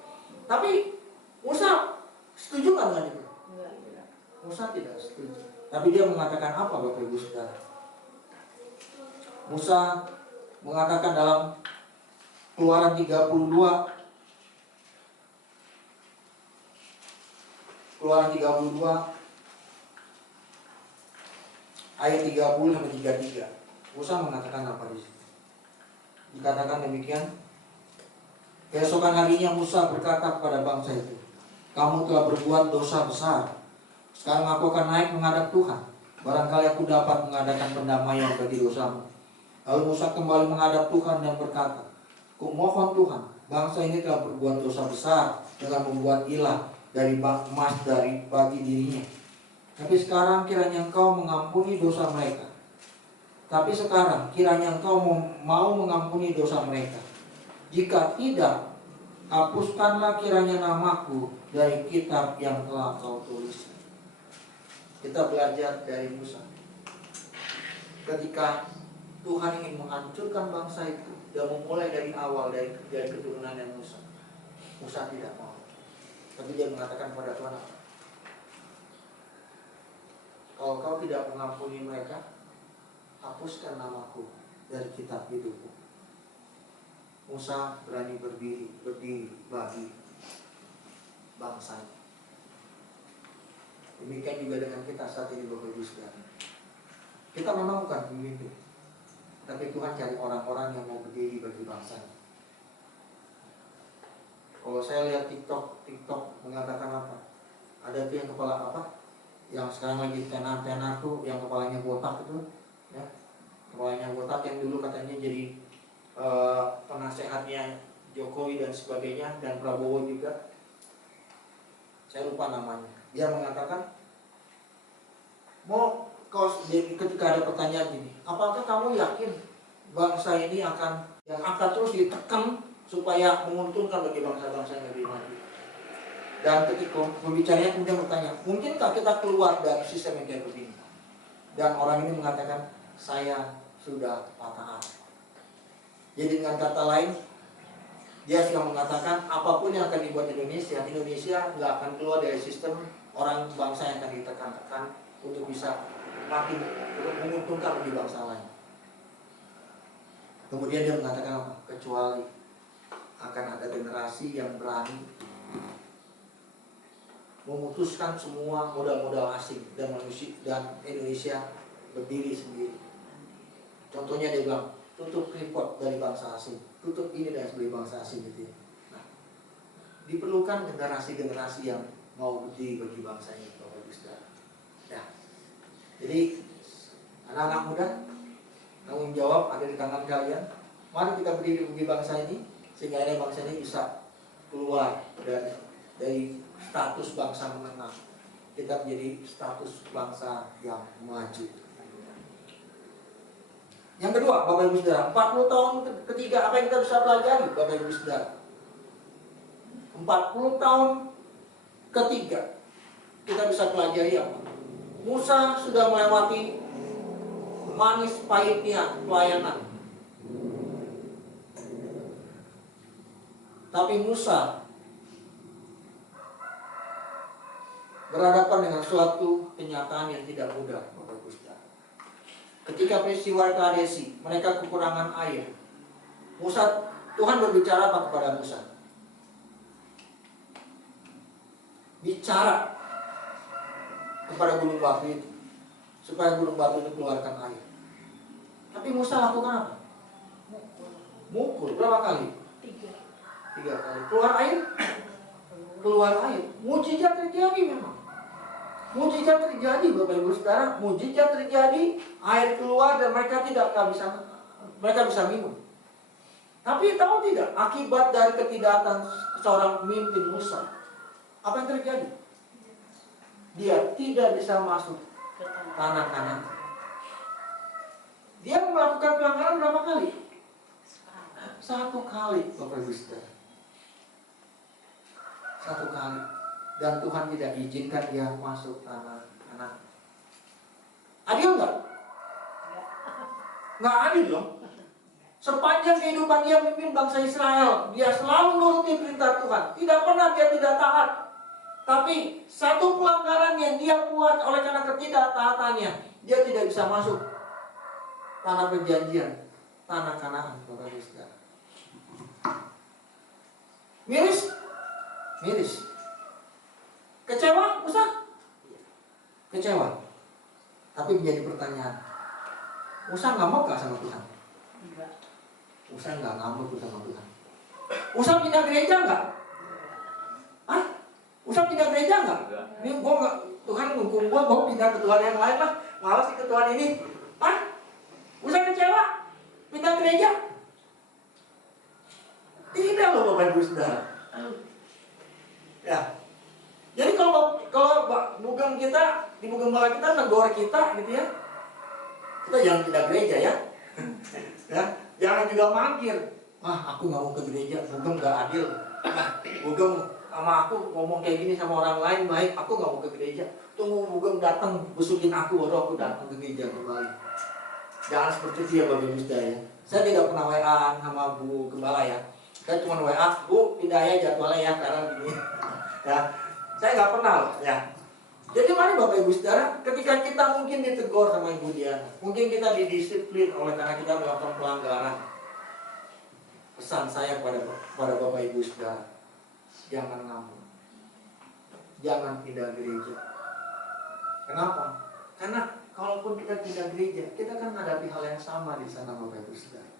Tapi Musa setuju nggak dengan itu? Musa tidak setuju. Tapi dia mengatakan apa Bapak Ibu Saudara? Musa mengatakan dalam Keluaran 32 ayat 30 sampai 33. Musa mengatakan apa di situ? Dikatakan demikian. Keesokan harinya Musa berkata kepada bangsa itu, kamu telah berbuat dosa besar. Sekarang aku akan naik menghadap Tuhan. Barangkali aku dapat mengadakan pendamaian bagi dosamu. Lalu Musa kembali menghadap Tuhan dan berkata, kumohon Tuhan, bangsa ini telah berbuat dosa besar dengan membuat ilah dari emas bagi dirinya. Tapi sekarang kiranya Engkau mengampuni dosa mereka. Tapi sekarang kiranya Engkau mau mengampuni dosa mereka. Jika tidak, hapuskanlah kiranya namaku dari kitab yang telah Kau tulis. Kita belajar dari Musa. Ketika Tuhan ingin menghancurkan bangsa itu dan memulai dari awal dari keturunan Musa, Musa tidak mau. Tapi dia mengatakan kepada Tuhan, kalau Kau tidak mengampuni mereka, hapuskan namaku dari kitab hidupku. Musa berani berdiri bagi bangsanya. Demikian juga dengan kita saat ini Bapak Ibu Saudara. Kita memang bukan pemimpin, tapi Tuhan cari orang-orang yang mau berdiri bagi bangsanya. Kalau saya lihat TikTok mengatakan apa? Ada tuh yang kepala apa? Yang sekarang lagi tenar tuh, yang kepalanya botak itu, ya. Kepalanya botak yang dulu katanya jadi penasehatnya Jokowi dan sebagainya, dan Prabowo juga. Saya lupa namanya. Dia mengatakan, ketika ada pertanyaan gini, apakah kamu yakin bangsa ini akan terus ditekan supaya menguntungkan bagi bangsa-bangsa yang lebih maju? Dan ketika pembicaranya kemudian bertanya, mungkinkah kita keluar dari sistem yang kayak begini? Dan orang ini mengatakan, saya sudah patah hati. Jadi dengan kata lain, dia sudah mengatakan apapun yang akan dibuat Indonesia nggak akan keluar dari sistem orang bangsa yang akan ditekan-tekan untuk bisa makin menguntungkan bagi bangsa lain. Kemudian dia mengatakan apa? Kecuali akan ada generasi yang berani memutuskan semua modal-modal asing dan Indonesia berdiri sendiri. Contohnya dia bilang, tutup freeport dari bangsa asing, tutup ini dan sebagainya bangsa asing gitu ya. Nah, diperlukan generasi-generasi yang mau berdiri bagi bangsa ini, Bapak Ibu Saudara. Ya. Jadi anak-anak muda, tanggung jawab ada di tangan kalian. Mari kita berdiri bagi bangsa ini sehingga bangsa ini bisa keluar dari status bangsa menengah. Kita menjadi status bangsa yang maju. Yang kedua, Bapak Ibu Saudara, 40 tahun ketiga apa yang kita bisa pelajari, Bapak Ibu Saudara? 40 tahun ketiga kita bisa pelajari apa? Musa sudah melewati manis pahitnya pelayanan. Tapi Musa berhadapan dengan suatu kenyataan yang tidak mudah, Bapak Ibu Saudara. Ketika peristiwa Kadesi, mereka kekurangan air. Tuhan berbicara apa kepada Musa? bicara kepada gunung batu itu supaya gunung batu itu keluarkan air. Tapi Musa lakukan apa? Mukul berapa kali? 3 kali. Keluar air? Keluar air. Mujizat terjadi memang. Mujizat terjadi Bapak Ibu Saudara. Mujizat terjadi, air keluar dan mereka bisa minum. Tapi tahu tidak, akibat dari ketidaktaatan seorang pemimpin Musa, apa yang terjadi? Dia tidak bisa masuk tanah Kanaan. Dia melakukan pelanggaran berapa kali? 1 kali, Bapak Ibu Saudara. 1 kali. Dan Tuhan tidak izinkan dia masuk tanah Kanaan. Adil nggak? Nggak adil dong. Sepanjang kehidupan dia memimpin bangsa Israel, dia selalu nuruti perintah Tuhan. Tidak pernah dia tidak taat. Tapi satu pelanggaran yang dia buat oleh karena ketidaktaatannya, dia tidak bisa masuk tanah perjanjian, tanah Kanaan, Bapak Ibu Saudara. Miris? Miris. Kecewa? Musa? Kecewa. Tapi menjadi pertanyaan, Musa ngambek gak sama Tuhan? Musa nggak ngambek sama Tuhan. Musa pindah gereja nggak? Hah? Musa pindah gereja nggak? Ini gua nggak, Tuhan menghukum gua pindah ke Tuhan yang lain lah. Malas ikut Tuhan ini. Hah? Musa kecewa? Pindah gereja? Tidak loh Bapak Ibu Saudara. Ya. Jadi kalau bugem kita di bugem bola kita negor kita gitu ya, kita jangan pindah gereja ya. Ya. Jangan juga mangkir. Aku nggak mau ke gereja, Bugem nggak adil. Bugem sama aku ngomong kayak gini sama orang lain baik, aku nggak mau ke gereja. Tunggu Bugem datang besukin aku, baru aku datang ke gereja kembali. Jangan seperti itu ya Bapak Ibu Saudara. Saya tidak pernah WA sama Bu Gembala ya. Saya cuma WA, Bu pindah ya jadwalnya ya sekarang gini. Ya, saya nggak pernah loh ya. Jadi mari Bapak Ibu Saudara, ketika kita mungkin ditegur sama Ibu Diana, mungkin kita didisiplin oleh karena kita melakukan pelanggaran. Pesan saya kepada Bapak Ibu Saudara, jangan ngambek, jangan pindah gereja. Kenapa? Karena kalaupun kita pindah gereja, kita kan menghadapi hal yang sama di sana Bapak Ibu Saudara.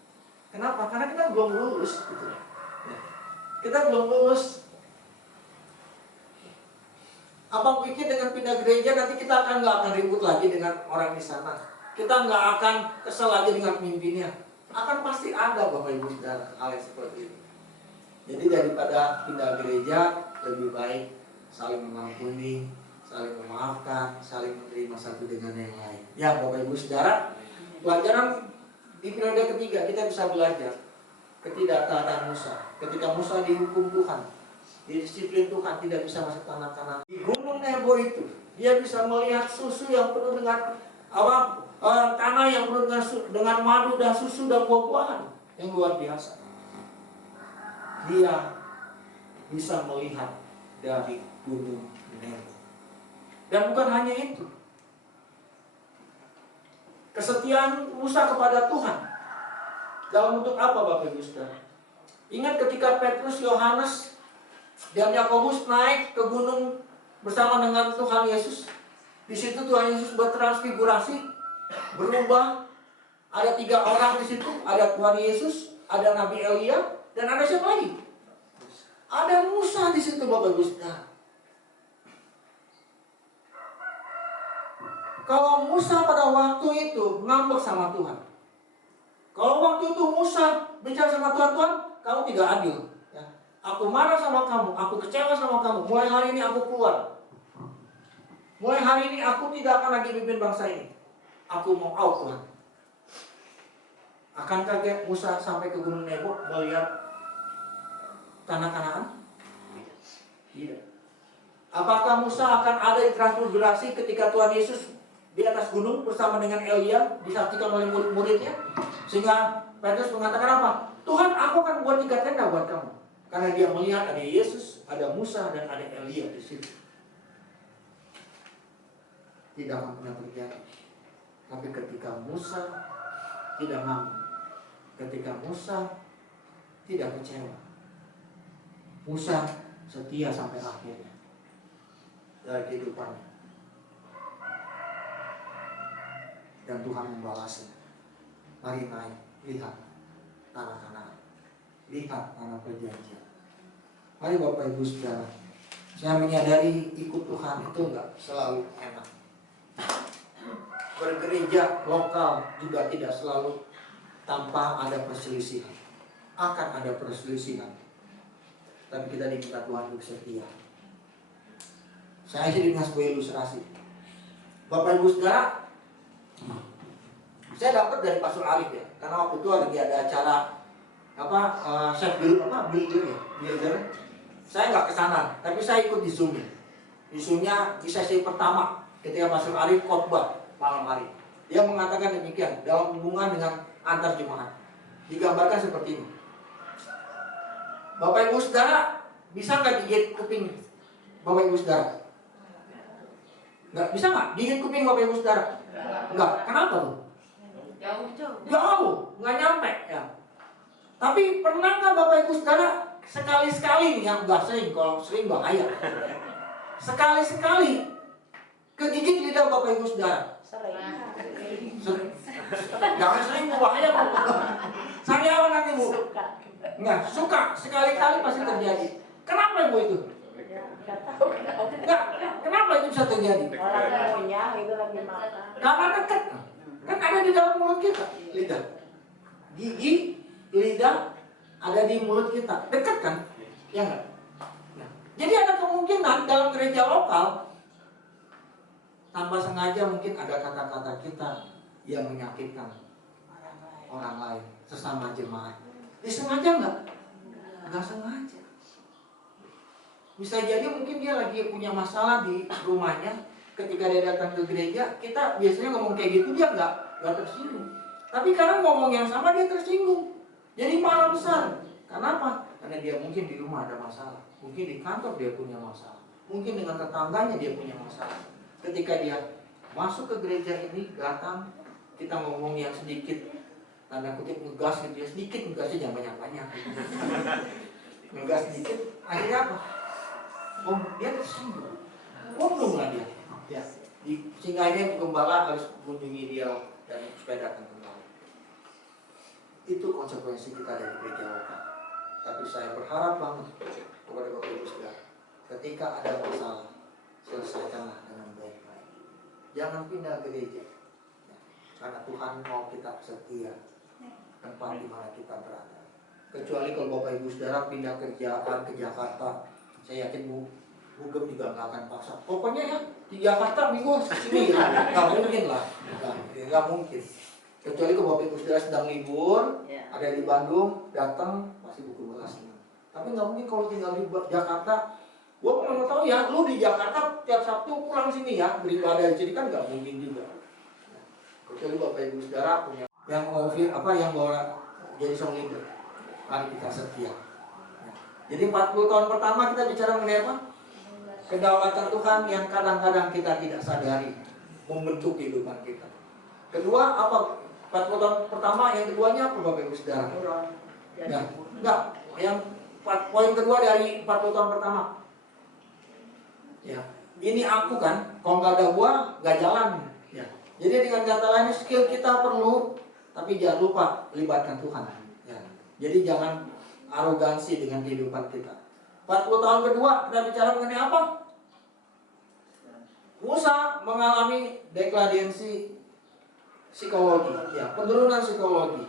Kenapa? Karena kita belum lulus, gitu. Ya. Kita belum lulus. Abang pikir dengan pindah gereja nanti kita nggak akan ribut lagi dengan orang di sana. Kita nggak akan kesel lagi dengan pemimpinnya. Akan pasti ada Bapak Ibu Saudara hal yang seperti itu. Jadi daripada pindah gereja, lebih baik saling mengampuni, saling memaafkan, saling menerima satu dengan yang lain. Ya Bapak Ibu Saudara, pelajaran di periode ketiga kita bisa belajar ketidaktaatan Musa. Ketika Musa dihukum Tuhan, disiplin Tuhan, tidak bisa masuk tanah Kanaan. Di Gunung Nebo itu, dia bisa melihat susu yang penuh dengan tanah yang penuh dengan madu dan susu dan buah-buahan yang luar biasa. Dia bisa melihat dari Gunung Nebo. Dan bukan hanya itu, kesetiaan Musa kepada Tuhan dalam bentuk apa Bapak Ibu Saudara? Ingat ketika Petrus, Yohanes dan Yakobus naik ke gunung bersama dengan Tuhan Yesus. Di situ Tuhan Yesus bertransfigurasi, berubah. Ada 3 orang di situ, ada Tuhan Yesus, ada Nabi Elia, dan ada siapa lagi? Ada Musa di situ Bapak Ibu Saudara. Kalau Musa pada waktu itu ngambek sama Tuhan. Kalau waktu itu Musa bicara sama Tuhan, kamu tidak adil. Aku marah sama kamu, aku kecewa sama kamu. Mulai hari ini aku keluar. Mulai hari ini aku tidak akan lagi pimpin bangsa ini. Aku mau out Tuhan. Akankah Musa sampai ke Gunung Nebo melihat tanah Kanaan? Tidak. Apakah Musa akan ada di transfigurasi ketika Tuhan Yesus di atas gunung bersama dengan Elia disaksikan oleh murid-muridnya? Sehingga Petrus mengatakan apa? Tuhan, aku akan buat 3 tenda buat kamu. Karena dia melihat ada Yesus, ada Musa, dan ada Elia di situ. Tidak akan pernah terjadi. Tapi ketika Musa tidak ngambek, ketika Musa tidak kecewa, Musa setia sampai akhirnya. dari kehidupannya. Dan Tuhan membalasnya. Mari naik, lihat tanah Kanaan, lihat tanah perjanjian. Mari Bapak Ibu Saudara, saya menyadari ikut Tuhan itu enggak selalu enak. Bergereja lokal juga tidak selalu tanpa ada perselisihan. Akan ada perselisihan. Tapi kita diminta Tuhan untuk setia. Saya jadi dengan sebuah ilustrasi. Bapak Ibu Saudara, saya dapat dari Pastor Arif ya, karena waktu itu lagi ada acara chef builder. Saya nggak kesana, tapi saya ikut di Zoom. Di Zoom-nya di sesi pertama ketika Pastor Arif khotbah malam hari. Dia mengatakan demikian dalam hubungan dengan antar jemaat. Digambarkan seperti ini. Bapak Ibu Saudara, bisa nggak digigit kuping Bapak Ibu Saudara? Nggak bisa nggak digigit kuping Bapak Ibu Saudara? Nggak. Kenapa tuh? Jauh, nggak nyampe ya. Tapi pernah nggak Bapak Ibu Saudara sekali-sekali nih, yang nggak sering, kalau sering bahaya. Sekali-sekali kegigit lidah Bapak Ibu Saudara. Sering. Jangan sering, bahaya Bu. Sariawan nanti Bu. Nggak, suka sekali-kali pasti terjadi. Kenapa Bu itu? Nggak, kenapa itu bisa terjadi? Orang ngunyah itu lagi makan. Karena dekat. Kan ada di dalam mulut kita, lidah. Gigi, lidah ada di mulut kita, dekat kan? Ya enggak? Nah, jadi ada kemungkinan dalam gereja lokal tanpa sengaja mungkin ada kata-kata kita yang menyakitkan orang lain, sesama jemaat. Disengaja enggak? Enggak sengaja. Bisa jadi mungkin dia lagi punya masalah di rumahnya. Ketika dia datang ke gereja, kita biasanya ngomong kayak gitu, dia nggak tersinggung. Tapi kadang ngomong yang sama dia tersinggung. Jadi marah besar. Kenapa? Karena dia mungkin di rumah ada masalah. Mungkin di kantor dia punya masalah. Mungkin dengan tetangganya dia punya masalah. Ketika dia masuk ke gereja ini, datang, kita ngomong yang sedikit, tanda kutip ngegas gitu ya, sedikit ngegasnya, jangan banyak-banyak. Ngegas sedikit, akhirnya apa? Oh, dia tersinggung. Ngomong lah dia. Ya, sehingga ini gembala harus mengunjungi dia dan supaya datang kembali. Itu konsekuensi kita dari gereja lokal. Tapi saya berharap banget kepada Bapak Ibu Saudara, ketika ada masalah, selesaikanlah dengan baik-baik. Jangan pindah gereja, ya, karena Tuhan mau kita setia tempat di mana kita berada. Kecuali kalau Bapak Ibu Saudara pindah kerjaan ke Jakarta, saya yakin Bugem juga nggak akan paksa. Pokoknya ya di Jakarta minggu sini ya, nggak mungkin lah, nggak mungkin. Kecuali kalau Bapak Ibu Saudara sedang libur, ada di Bandung, datang pasti buku belas. Tapi nggak mungkin kalau tinggal di Jakarta. Gua mau tahu ya, lu di Jakarta tiap Sabtu pulang sini ya beribadah di sini, kan nggak mungkin juga. Kecuali Bapak Ibu Saudara punya yang bawa jadi song leader. Mari kita setia. Jadi 40 tahun pertama kita bicara mengenai apa? Kedaulatan Tuhan yang kadang-kadang kita tidak sadari membentuk kehidupan kita. Kedua apa? 40 tahun pertama, yang keduanya apa Bapak Ibu Saudara? Ya, enggak. Yang poin kedua dari 40 tahun pertama. Ya, ini aku kan, kalau nggak ada gua nggak jalan. Ya. Jadi dengan kata lain, skill kita perlu, tapi jangan lupa libatkan Tuhan. Ya. Jadi jangan arogansi dengan kehidupan kita. 40 tahun kedua kita bicara mengenai apa? Musa mengalami dekladensi psikologi, ya, penurunan psikologi.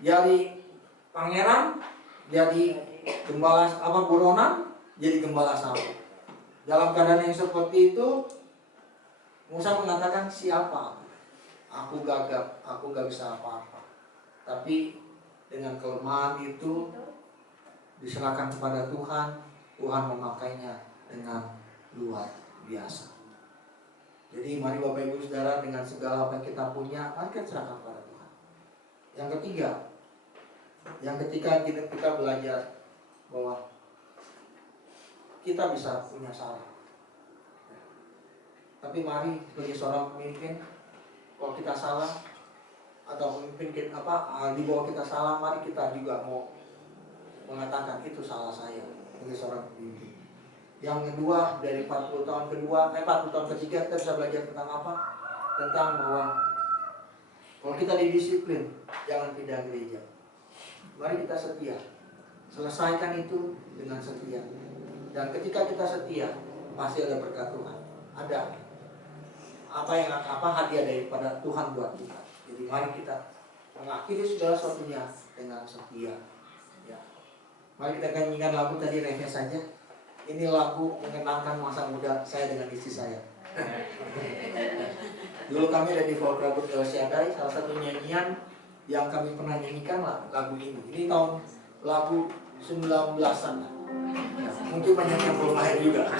Dari pangeran, jadi gembala buronan, jadi gembala sapi. Dalam keadaan yang seperti itu, Musa mengatakan, siapa? Aku gagap, aku gak bisa apa-apa. Tapi dengan kelemahan itu diserahkan kepada Tuhan, Tuhan memakainya dengan luar biasa. Jadi mari Bapak Ibu Saudara, dengan segala apa yang kita punya, mari kita serahkan kepada Tuhan. Yang ketiga, yang ketika kita belajar bahwa kita bisa punya salah. Tapi mari sebagai seorang pemimpin, kalau kita salah atau pemimpin kita, di bawah kita salah, mari kita juga mau mengatakan itu salah saya sebagai seorang pemimpin. Yang kedua, dari 40 tahun kedua, 40 tahun ketiga kita bisa belajar tentang apa? Tentang bahwa kalau kita didisiplin, jangan pindah gereja. Mari kita setia. Selesaikan itu dengan setia. Dan ketika kita setia, pasti ada berkat Tuhan. Ada hadiah daripada Tuhan buat kita. Jadi mari kita mengakhiri segala sesuatunya dengan setia. Ya. Mari kita nyanyikan lagu tadi refresh saja. Ini lagu mengenangkan masa muda saya dengan istri saya. Dulu kami ada di Volkrabut Elsiadai, salah satu nyanyian yang kami pernah nyanyikan lagu ini. Ini tahun lagu 19-an. Mungkin banyak yang belum lahir juga.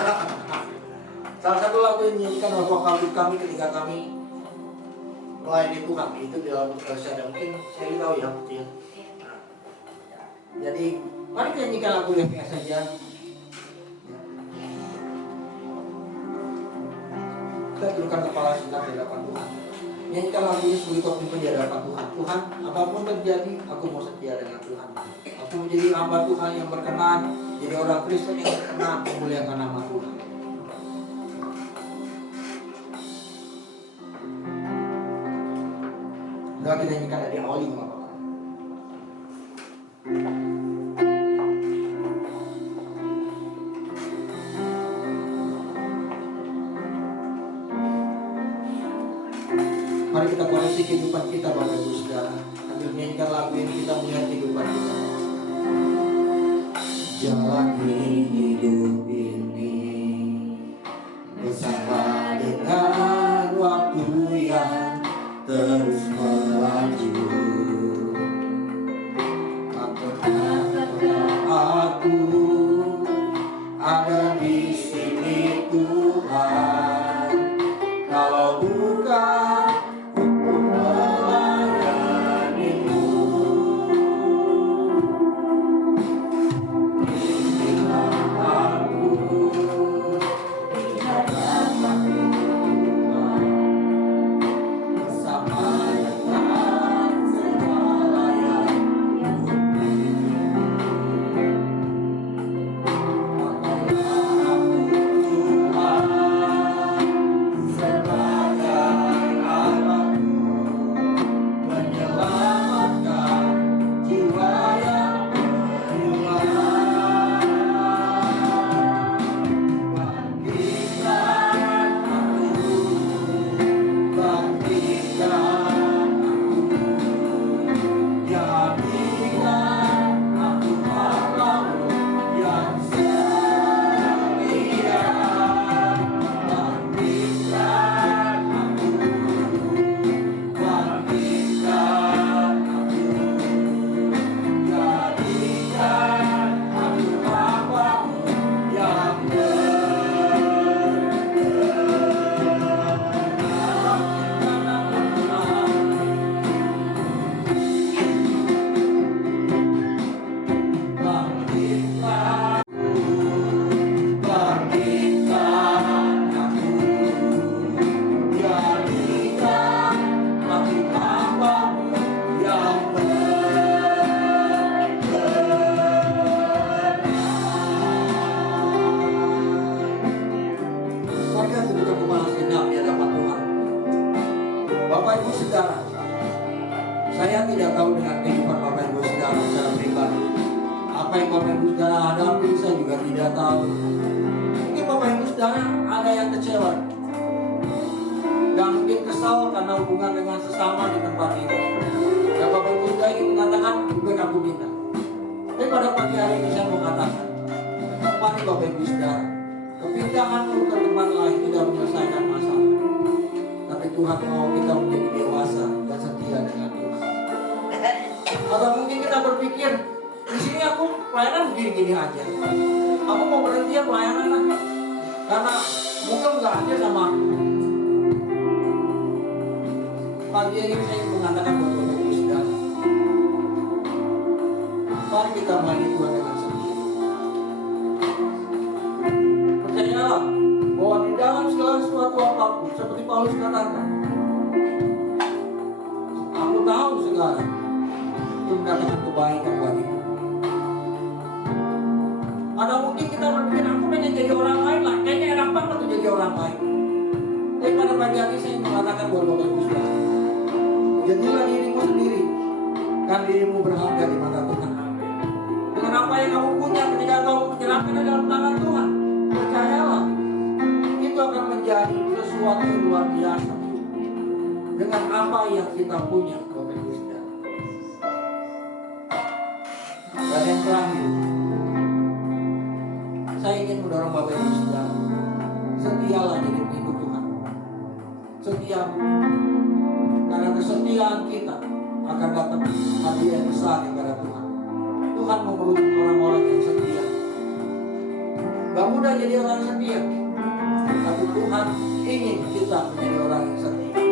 Salah satu lagu yang dinyanyikan oleh Volkrabut kami ketika kami melayani Tuhan, itu di lagu Elsiadai. Mungkin saya tahu ya, betul. Jadi mari kita nyanyikan lagu yang biasa saja. Kita tundukkan kepala kita di hadapan Tuhan. Nyanyikan lagu ini sebagai komitmen di hadapan Tuhan. Tuhan, apapun terjadi, aku mau setia dengan Tuhan. Aku menjadi hamba Tuhan yang berkenan, jadi orang Kristen yang berkenan memuliakan nama Tuhan. Nah, kita nyanyikan dari awal ini, Bapak. Mari kita koreksi kehidupan kita, Bapak Ibu Saudara. Sambil menyanyikan lagu ini kita melihat kehidupan kita. Jalani hidup ini bersama dengan waktu yang terus melaju. Aku ada di sini Tuhan. Kalau bukan untuk melayanimu, inilah aku di hadapan Tuhan bersama dengan segala yang Bapak Ibu Saudara, saya tidak tahu dengan kehidupan Bapak Ibu Saudara secara pribadi. Apa yang Bapak Ibu Saudara hadapi saya juga tidak tahu. Mungkin Bapak Ibu Saudara ada yang kecewa dan mungkin kesal karena hubungan dengan sesama di tempat ini. Dan Bapak Ibu Saudara ingin mengatakan, juga aku minta. Tapi pada pagi hari ini saya mau katakan, mari Bapak Ibu Saudara, kepindahan ke tempat lain tidak menyelesaikan masalah. Tapi Tuhan mau kita menjadi dewasa dan setia dengan Tuhan. Atau mungkin kita berpikir, di sini aku pelayanan begini-gini aja. Aku mau berhenti ya pelayanan lah. Karena mungkin nggak ada sama aku. Pagi ini saya mengatakan buat Bapak Ibu Saudara, mari kita melayani Tuhan dengan setia. Percayalah bahwa di dalam segala sesuatu apapun, seperti Paulus katakan, aku tahu segala itu mendatangkan kebaikan bagiku. Ada mungkin kita berpikir, aku pengen jadi orang orang lain. Tapi pada pagi hari saya mengatakan buat Bapak Ibu Saudara, jadilah dirimu sendiri, kan dirimu berharga di mata Tuhan. Dengan apa yang kamu punya ketika kamu menyerahkan dalam tangan Tuhan, percayalah, itu akan menjadi sesuatu yang luar biasa. Dengan apa yang kita punya, Bapak Ibu Saudara. Dan yang terakhir, saya ingin mendorong Bapak Ibu Saudara, setialah jadi pengikut Tuhan. Setia, karena kesetiaan kita akan dapat hadiah yang besar kepada Tuhan. Tuhan memerlukan orang-orang yang setia. Gak mudah jadi orang setia, tapi Tuhan ingin kita menjadi orang yang setia.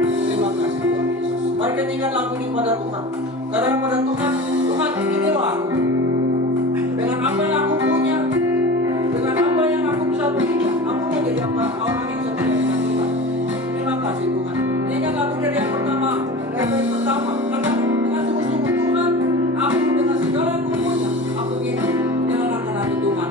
Terima kasih Tuhan Yesus. Mari kita ingat lagu ini pada Tuhan. Karena pada Tuhan, Tuhan inilah aku. Dengan apa yang aku punya, dengan apa yang aku bisa berikan, aku mau jadi orang yang setia dengan Tuhan. Terima kasih Tuhan. Ingat lagu dari yang pertama, dengan sungguh-sungguh Tuhan, aku dengan segala yang aku punya, aku ingin menjalankan hati Tuhan.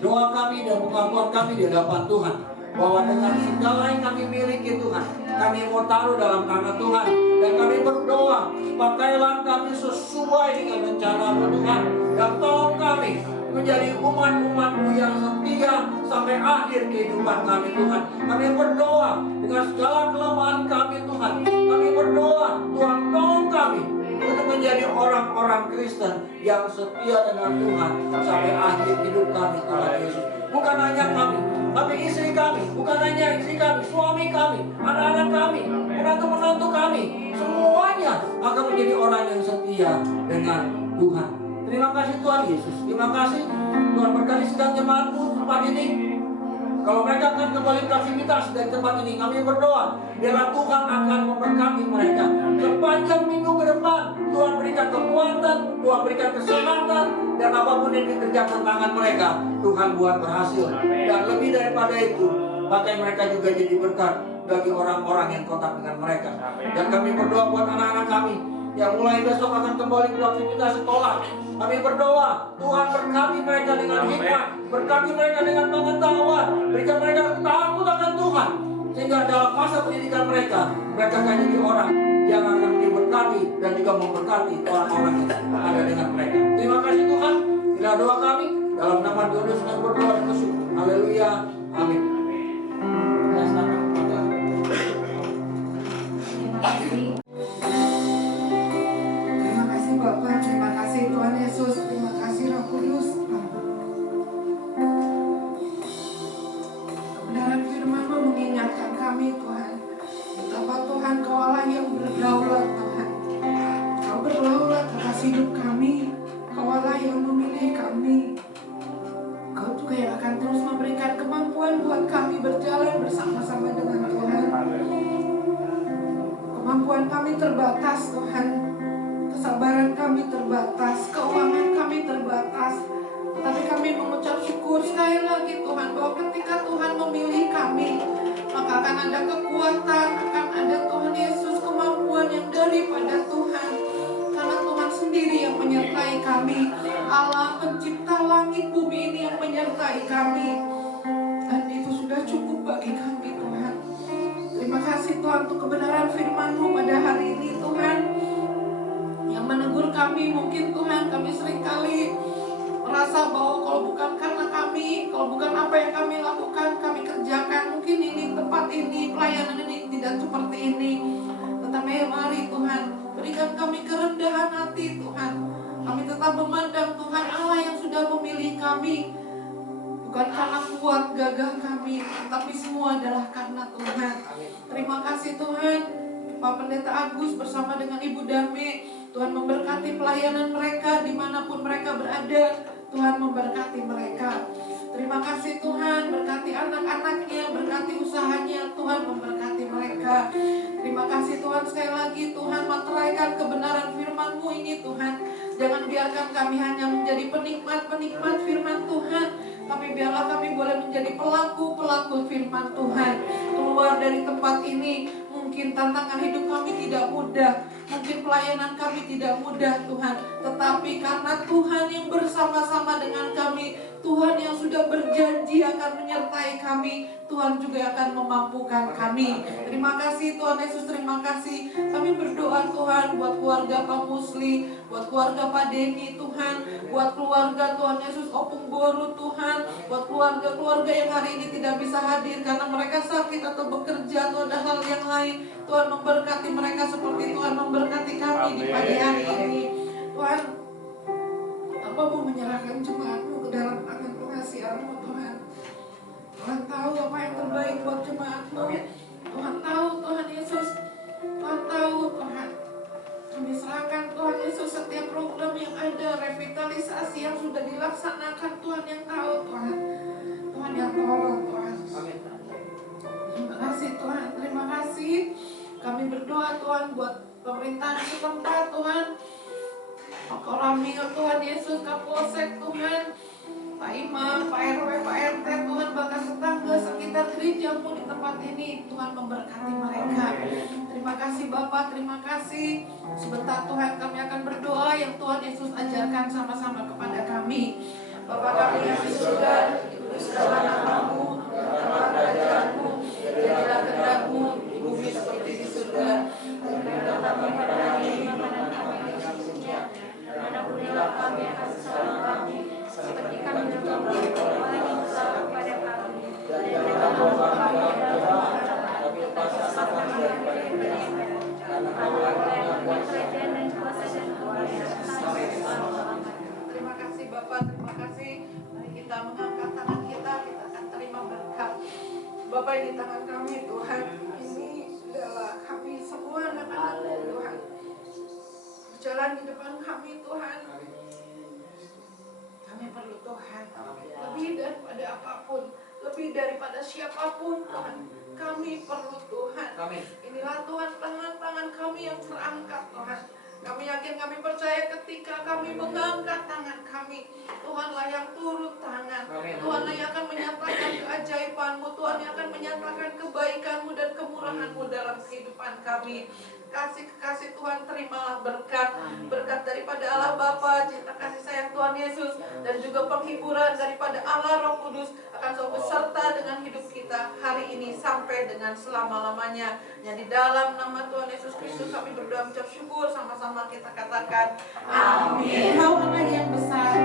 Doa kami dan pengakuan kami di hadapan Tuhan, bahwa dengan segala yang kami miliki Tuhan, kami mau taruh dalam tangan Tuhan. Dan kami berdoa, pakailah kami sesuai dengan rencana Tuhan. Dan tolong kami menjadi umat-umat-Mu yang setia sampai akhir kehidupan kami Tuhan. Kami berdoa dengan segala kelemahan kami Tuhan. Kami berdoa, Tuhan tolong kami untuk menjadi orang-orang Kristen yang setia dengan Tuhan sampai akhir hidup kami Tuhan Yesus. Bukan hanya kami, tapi istri kami. Bukan hanya istri kami, suami kami, anak-anak kami, menantu-menantu kami, semuanya akan menjadi orang yang setia dengan Tuhan. Terima kasih Tuhan Yesus. Terima kasih Tuhan, berkati sedang jemaat-Mu tempat ini. Kalau mereka akan kembali beraktivitas dari tempat ini, kami berdoa biarlah Tuhan akan memberkati mereka. Sepanjang minggu ke depan, Tuhan berikan kekuatan, Tuhan berikan kesehatan, dan apapun yang dikerjakan tangan mereka, Tuhan buat berhasil. Dan lebih daripada itu, pakai mereka juga jadi berkat bagi orang-orang yang kontak dengan mereka. Dan kami berdoa buat anak-anak kami yang mulai besok akan kembali ke aktivitas sekolah. Kami berdoa, Tuhan berkati mereka dengan hikmat, berkati mereka dengan pengetahuan, berikan mereka takut akan Tuhan. Sehingga dalam masa pendidikan mereka akan jadi orang yang akan diberkati dan juga memberkati orang-orang yang ada dengan mereka. Terima kasih Tuhan. Inilah doa kami dalam nama Tuhan Yesus kami berdoa dan bersyukur. Haleluya. Amin. Ya, silakan. Terima kasih. Terima kasih Bapak, terima kasih Tuhan Yesus, terima kasih Roh Kudus. Kebenaran firman-Mu mengingatkan kami Tuhan, betapa Tuhan Kau Allah yang berdaulat Tuhan. Kau berdaulat atas hidup kami, Kau Allah yang memilih kami. Kau juga yang akan terus memberikan kemampuan buat kami berjalan bersama-sama dengan Tuhan. Kemampuan kami terbatas Tuhan, kesabaran kami terbatas, keuangan kami terbatas. Tapi kami mengucap syukur sekali lagi Tuhan, bahwa ketika Tuhan memilih kami, maka akan ada kekuatan, akan ada Tuhan Yesus kemampuan yang daripada Tuhan. Karena Tuhan sendiri yang menyertai kami, Allah pencipta langit bumi ini yang menyertai kami. Dan itu sudah cukup bagi kami Tuhan. Terima kasih Tuhan untuk kebenaran firman-Mu pada hari ini Tuhan, yang menegur kami. Mungkin Tuhan kami seringkali merasa bahwa kalau bukan karena kami, kalau bukan apa yang kami lakukan, kami kerjakan, mungkin ini tempat ini, pelayanan ini tidak seperti ini. Tetapi mari Tuhan, berikan kami kerendahan hati Tuhan. Kami tetap memandang Tuhan Allah yang sudah memilih kami. Bukan karena kuat gagah kami, tapi semua adalah karena Tuhan. Terima kasih Tuhan, Pak Pendeta Agus bersama dengan Ibu Dame. Tuhan memberkati pelayanan mereka dimanapun mereka berada. Tuhan memberkati mereka. Terima kasih Tuhan, berkati anak-anaknya, berkati usahanya. Tuhan memberkati mereka. Terima kasih Tuhan, sekali lagi Tuhan materaikan kebenaran firman-Mu ini Tuhan. Jangan biarkan kami hanya menjadi penikmat-penikmat firman Tuhan, tapi biarlah kami boleh menjadi pelaku-pelaku firman Tuhan. Keluar dari tempat ini, mungkin tantangan hidup kami tidak mudah, mungkin pelayanan kami tidak mudah Tuhan, tetapi karena Tuhan yang bersama-sama dengan kami, Tuhan yang sudah berjanji akan menyertai kami, Tuhan juga akan memampukan kami. Terima kasih Tuhan Yesus, terima kasih. Kami berdoa Tuhan buat keluarga Pak Musli, buat keluarga Pak Denny Tuhan, buat keluarga Tuhan Yesus Opung Boru Tuhan, buat keluarga-keluarga yang hari ini tidak bisa hadir karena mereka sakit atau bekerja atau ada hal yang lain. Tuhan memberkati mereka seperti Tuhan memberkati kami di pagi hari ini. Tuhan, Hamba mau menyerahkan jemaat-Mu ke dalam tangan pengasihan-Mu Tuhan. Tuhan tahu apa yang terbaik buat jemaat-Mu. Tuhan tahu Tuhan Yesus, Tuhan tahu Tuhan. Kami serahkan Tuhan Yesus setiap program yang ada, revitalisasi yang sudah dilaksanakan, Tuhan yang tahu Tuhan. Tuhan yang tolong Tuhan. Terima kasih Tuhan, terima kasih. Kami berdoa Tuhan buat pemerintahan setempat Tuhan. Pak Koramil Tuhan Yesus, Kapolsek Tuhan, Pak Imam, Pak RW, Pak RT Tuhan, bahkan tetangga sekitar gereja-Mu di tempat ini, Tuhan memberkati mereka. Terima kasih Bapak, terima kasih. Sebentar Tuhan kami akan berdoa yang Tuhan Yesus ajarkan sama-sama kepada kami. Bapa kami yang di surga, dikuduskanlah nama-Mu, datanglah kerajaan-Mu, jadilah kehendak-Mu di bumi seperti di surga. Berikanlah kami pada hari ini makanan kami yang secukupnya, dan ampunilah kami akan kesalahan kami, seperti kami juga mengampuni orang yang bersalah kepada kami. Dan janganlah membawa kami ke dalam tapi lepaskanlah kami daripada yang jahat. Karena Kau adalah kerajaan dan kuasa dan kemuliaan sampai selama-lamanya. Terima kasih Bapak, terima kasih. Mari kita mengangkat tangan kita akan terima berkat. Bapak, ini tangan kami Tuhan. Ini adalah kami semua anak-anak-Mu Tuhan. Berjalan di depan kami Tuhan. Kami perlu Tuhan. Lebih daripada apapun, lebih daripada siapapun Tuhan. Kami perlu Tuhan. Inilah Tuhan tangan-tangan kami yang terangkat Tuhan. Kami yakin, kami percaya ketika kami mengangkat tangan kami, Tuhanlah yang turun tangan. Tuhanlah yang akan menyatakan keajaiban-Mu, Tuhan yang akan menyatakan kebaikan-Mu dan kemurahan-Mu dalam kehidupan kami. kekasih Tuhan, terimalah berkat daripada Allah Bapa, cinta kasih sayang Tuhan Yesus, dan juga penghiburan daripada Allah Roh Kudus akan selalu beserta dengan hidup kita hari ini sampai dengan selama-lamanya. Yang di dalam nama Tuhan Yesus Kristus kami berdoa, mengucap syukur, sama-sama kita katakan amin. Engkau Allah yang besar,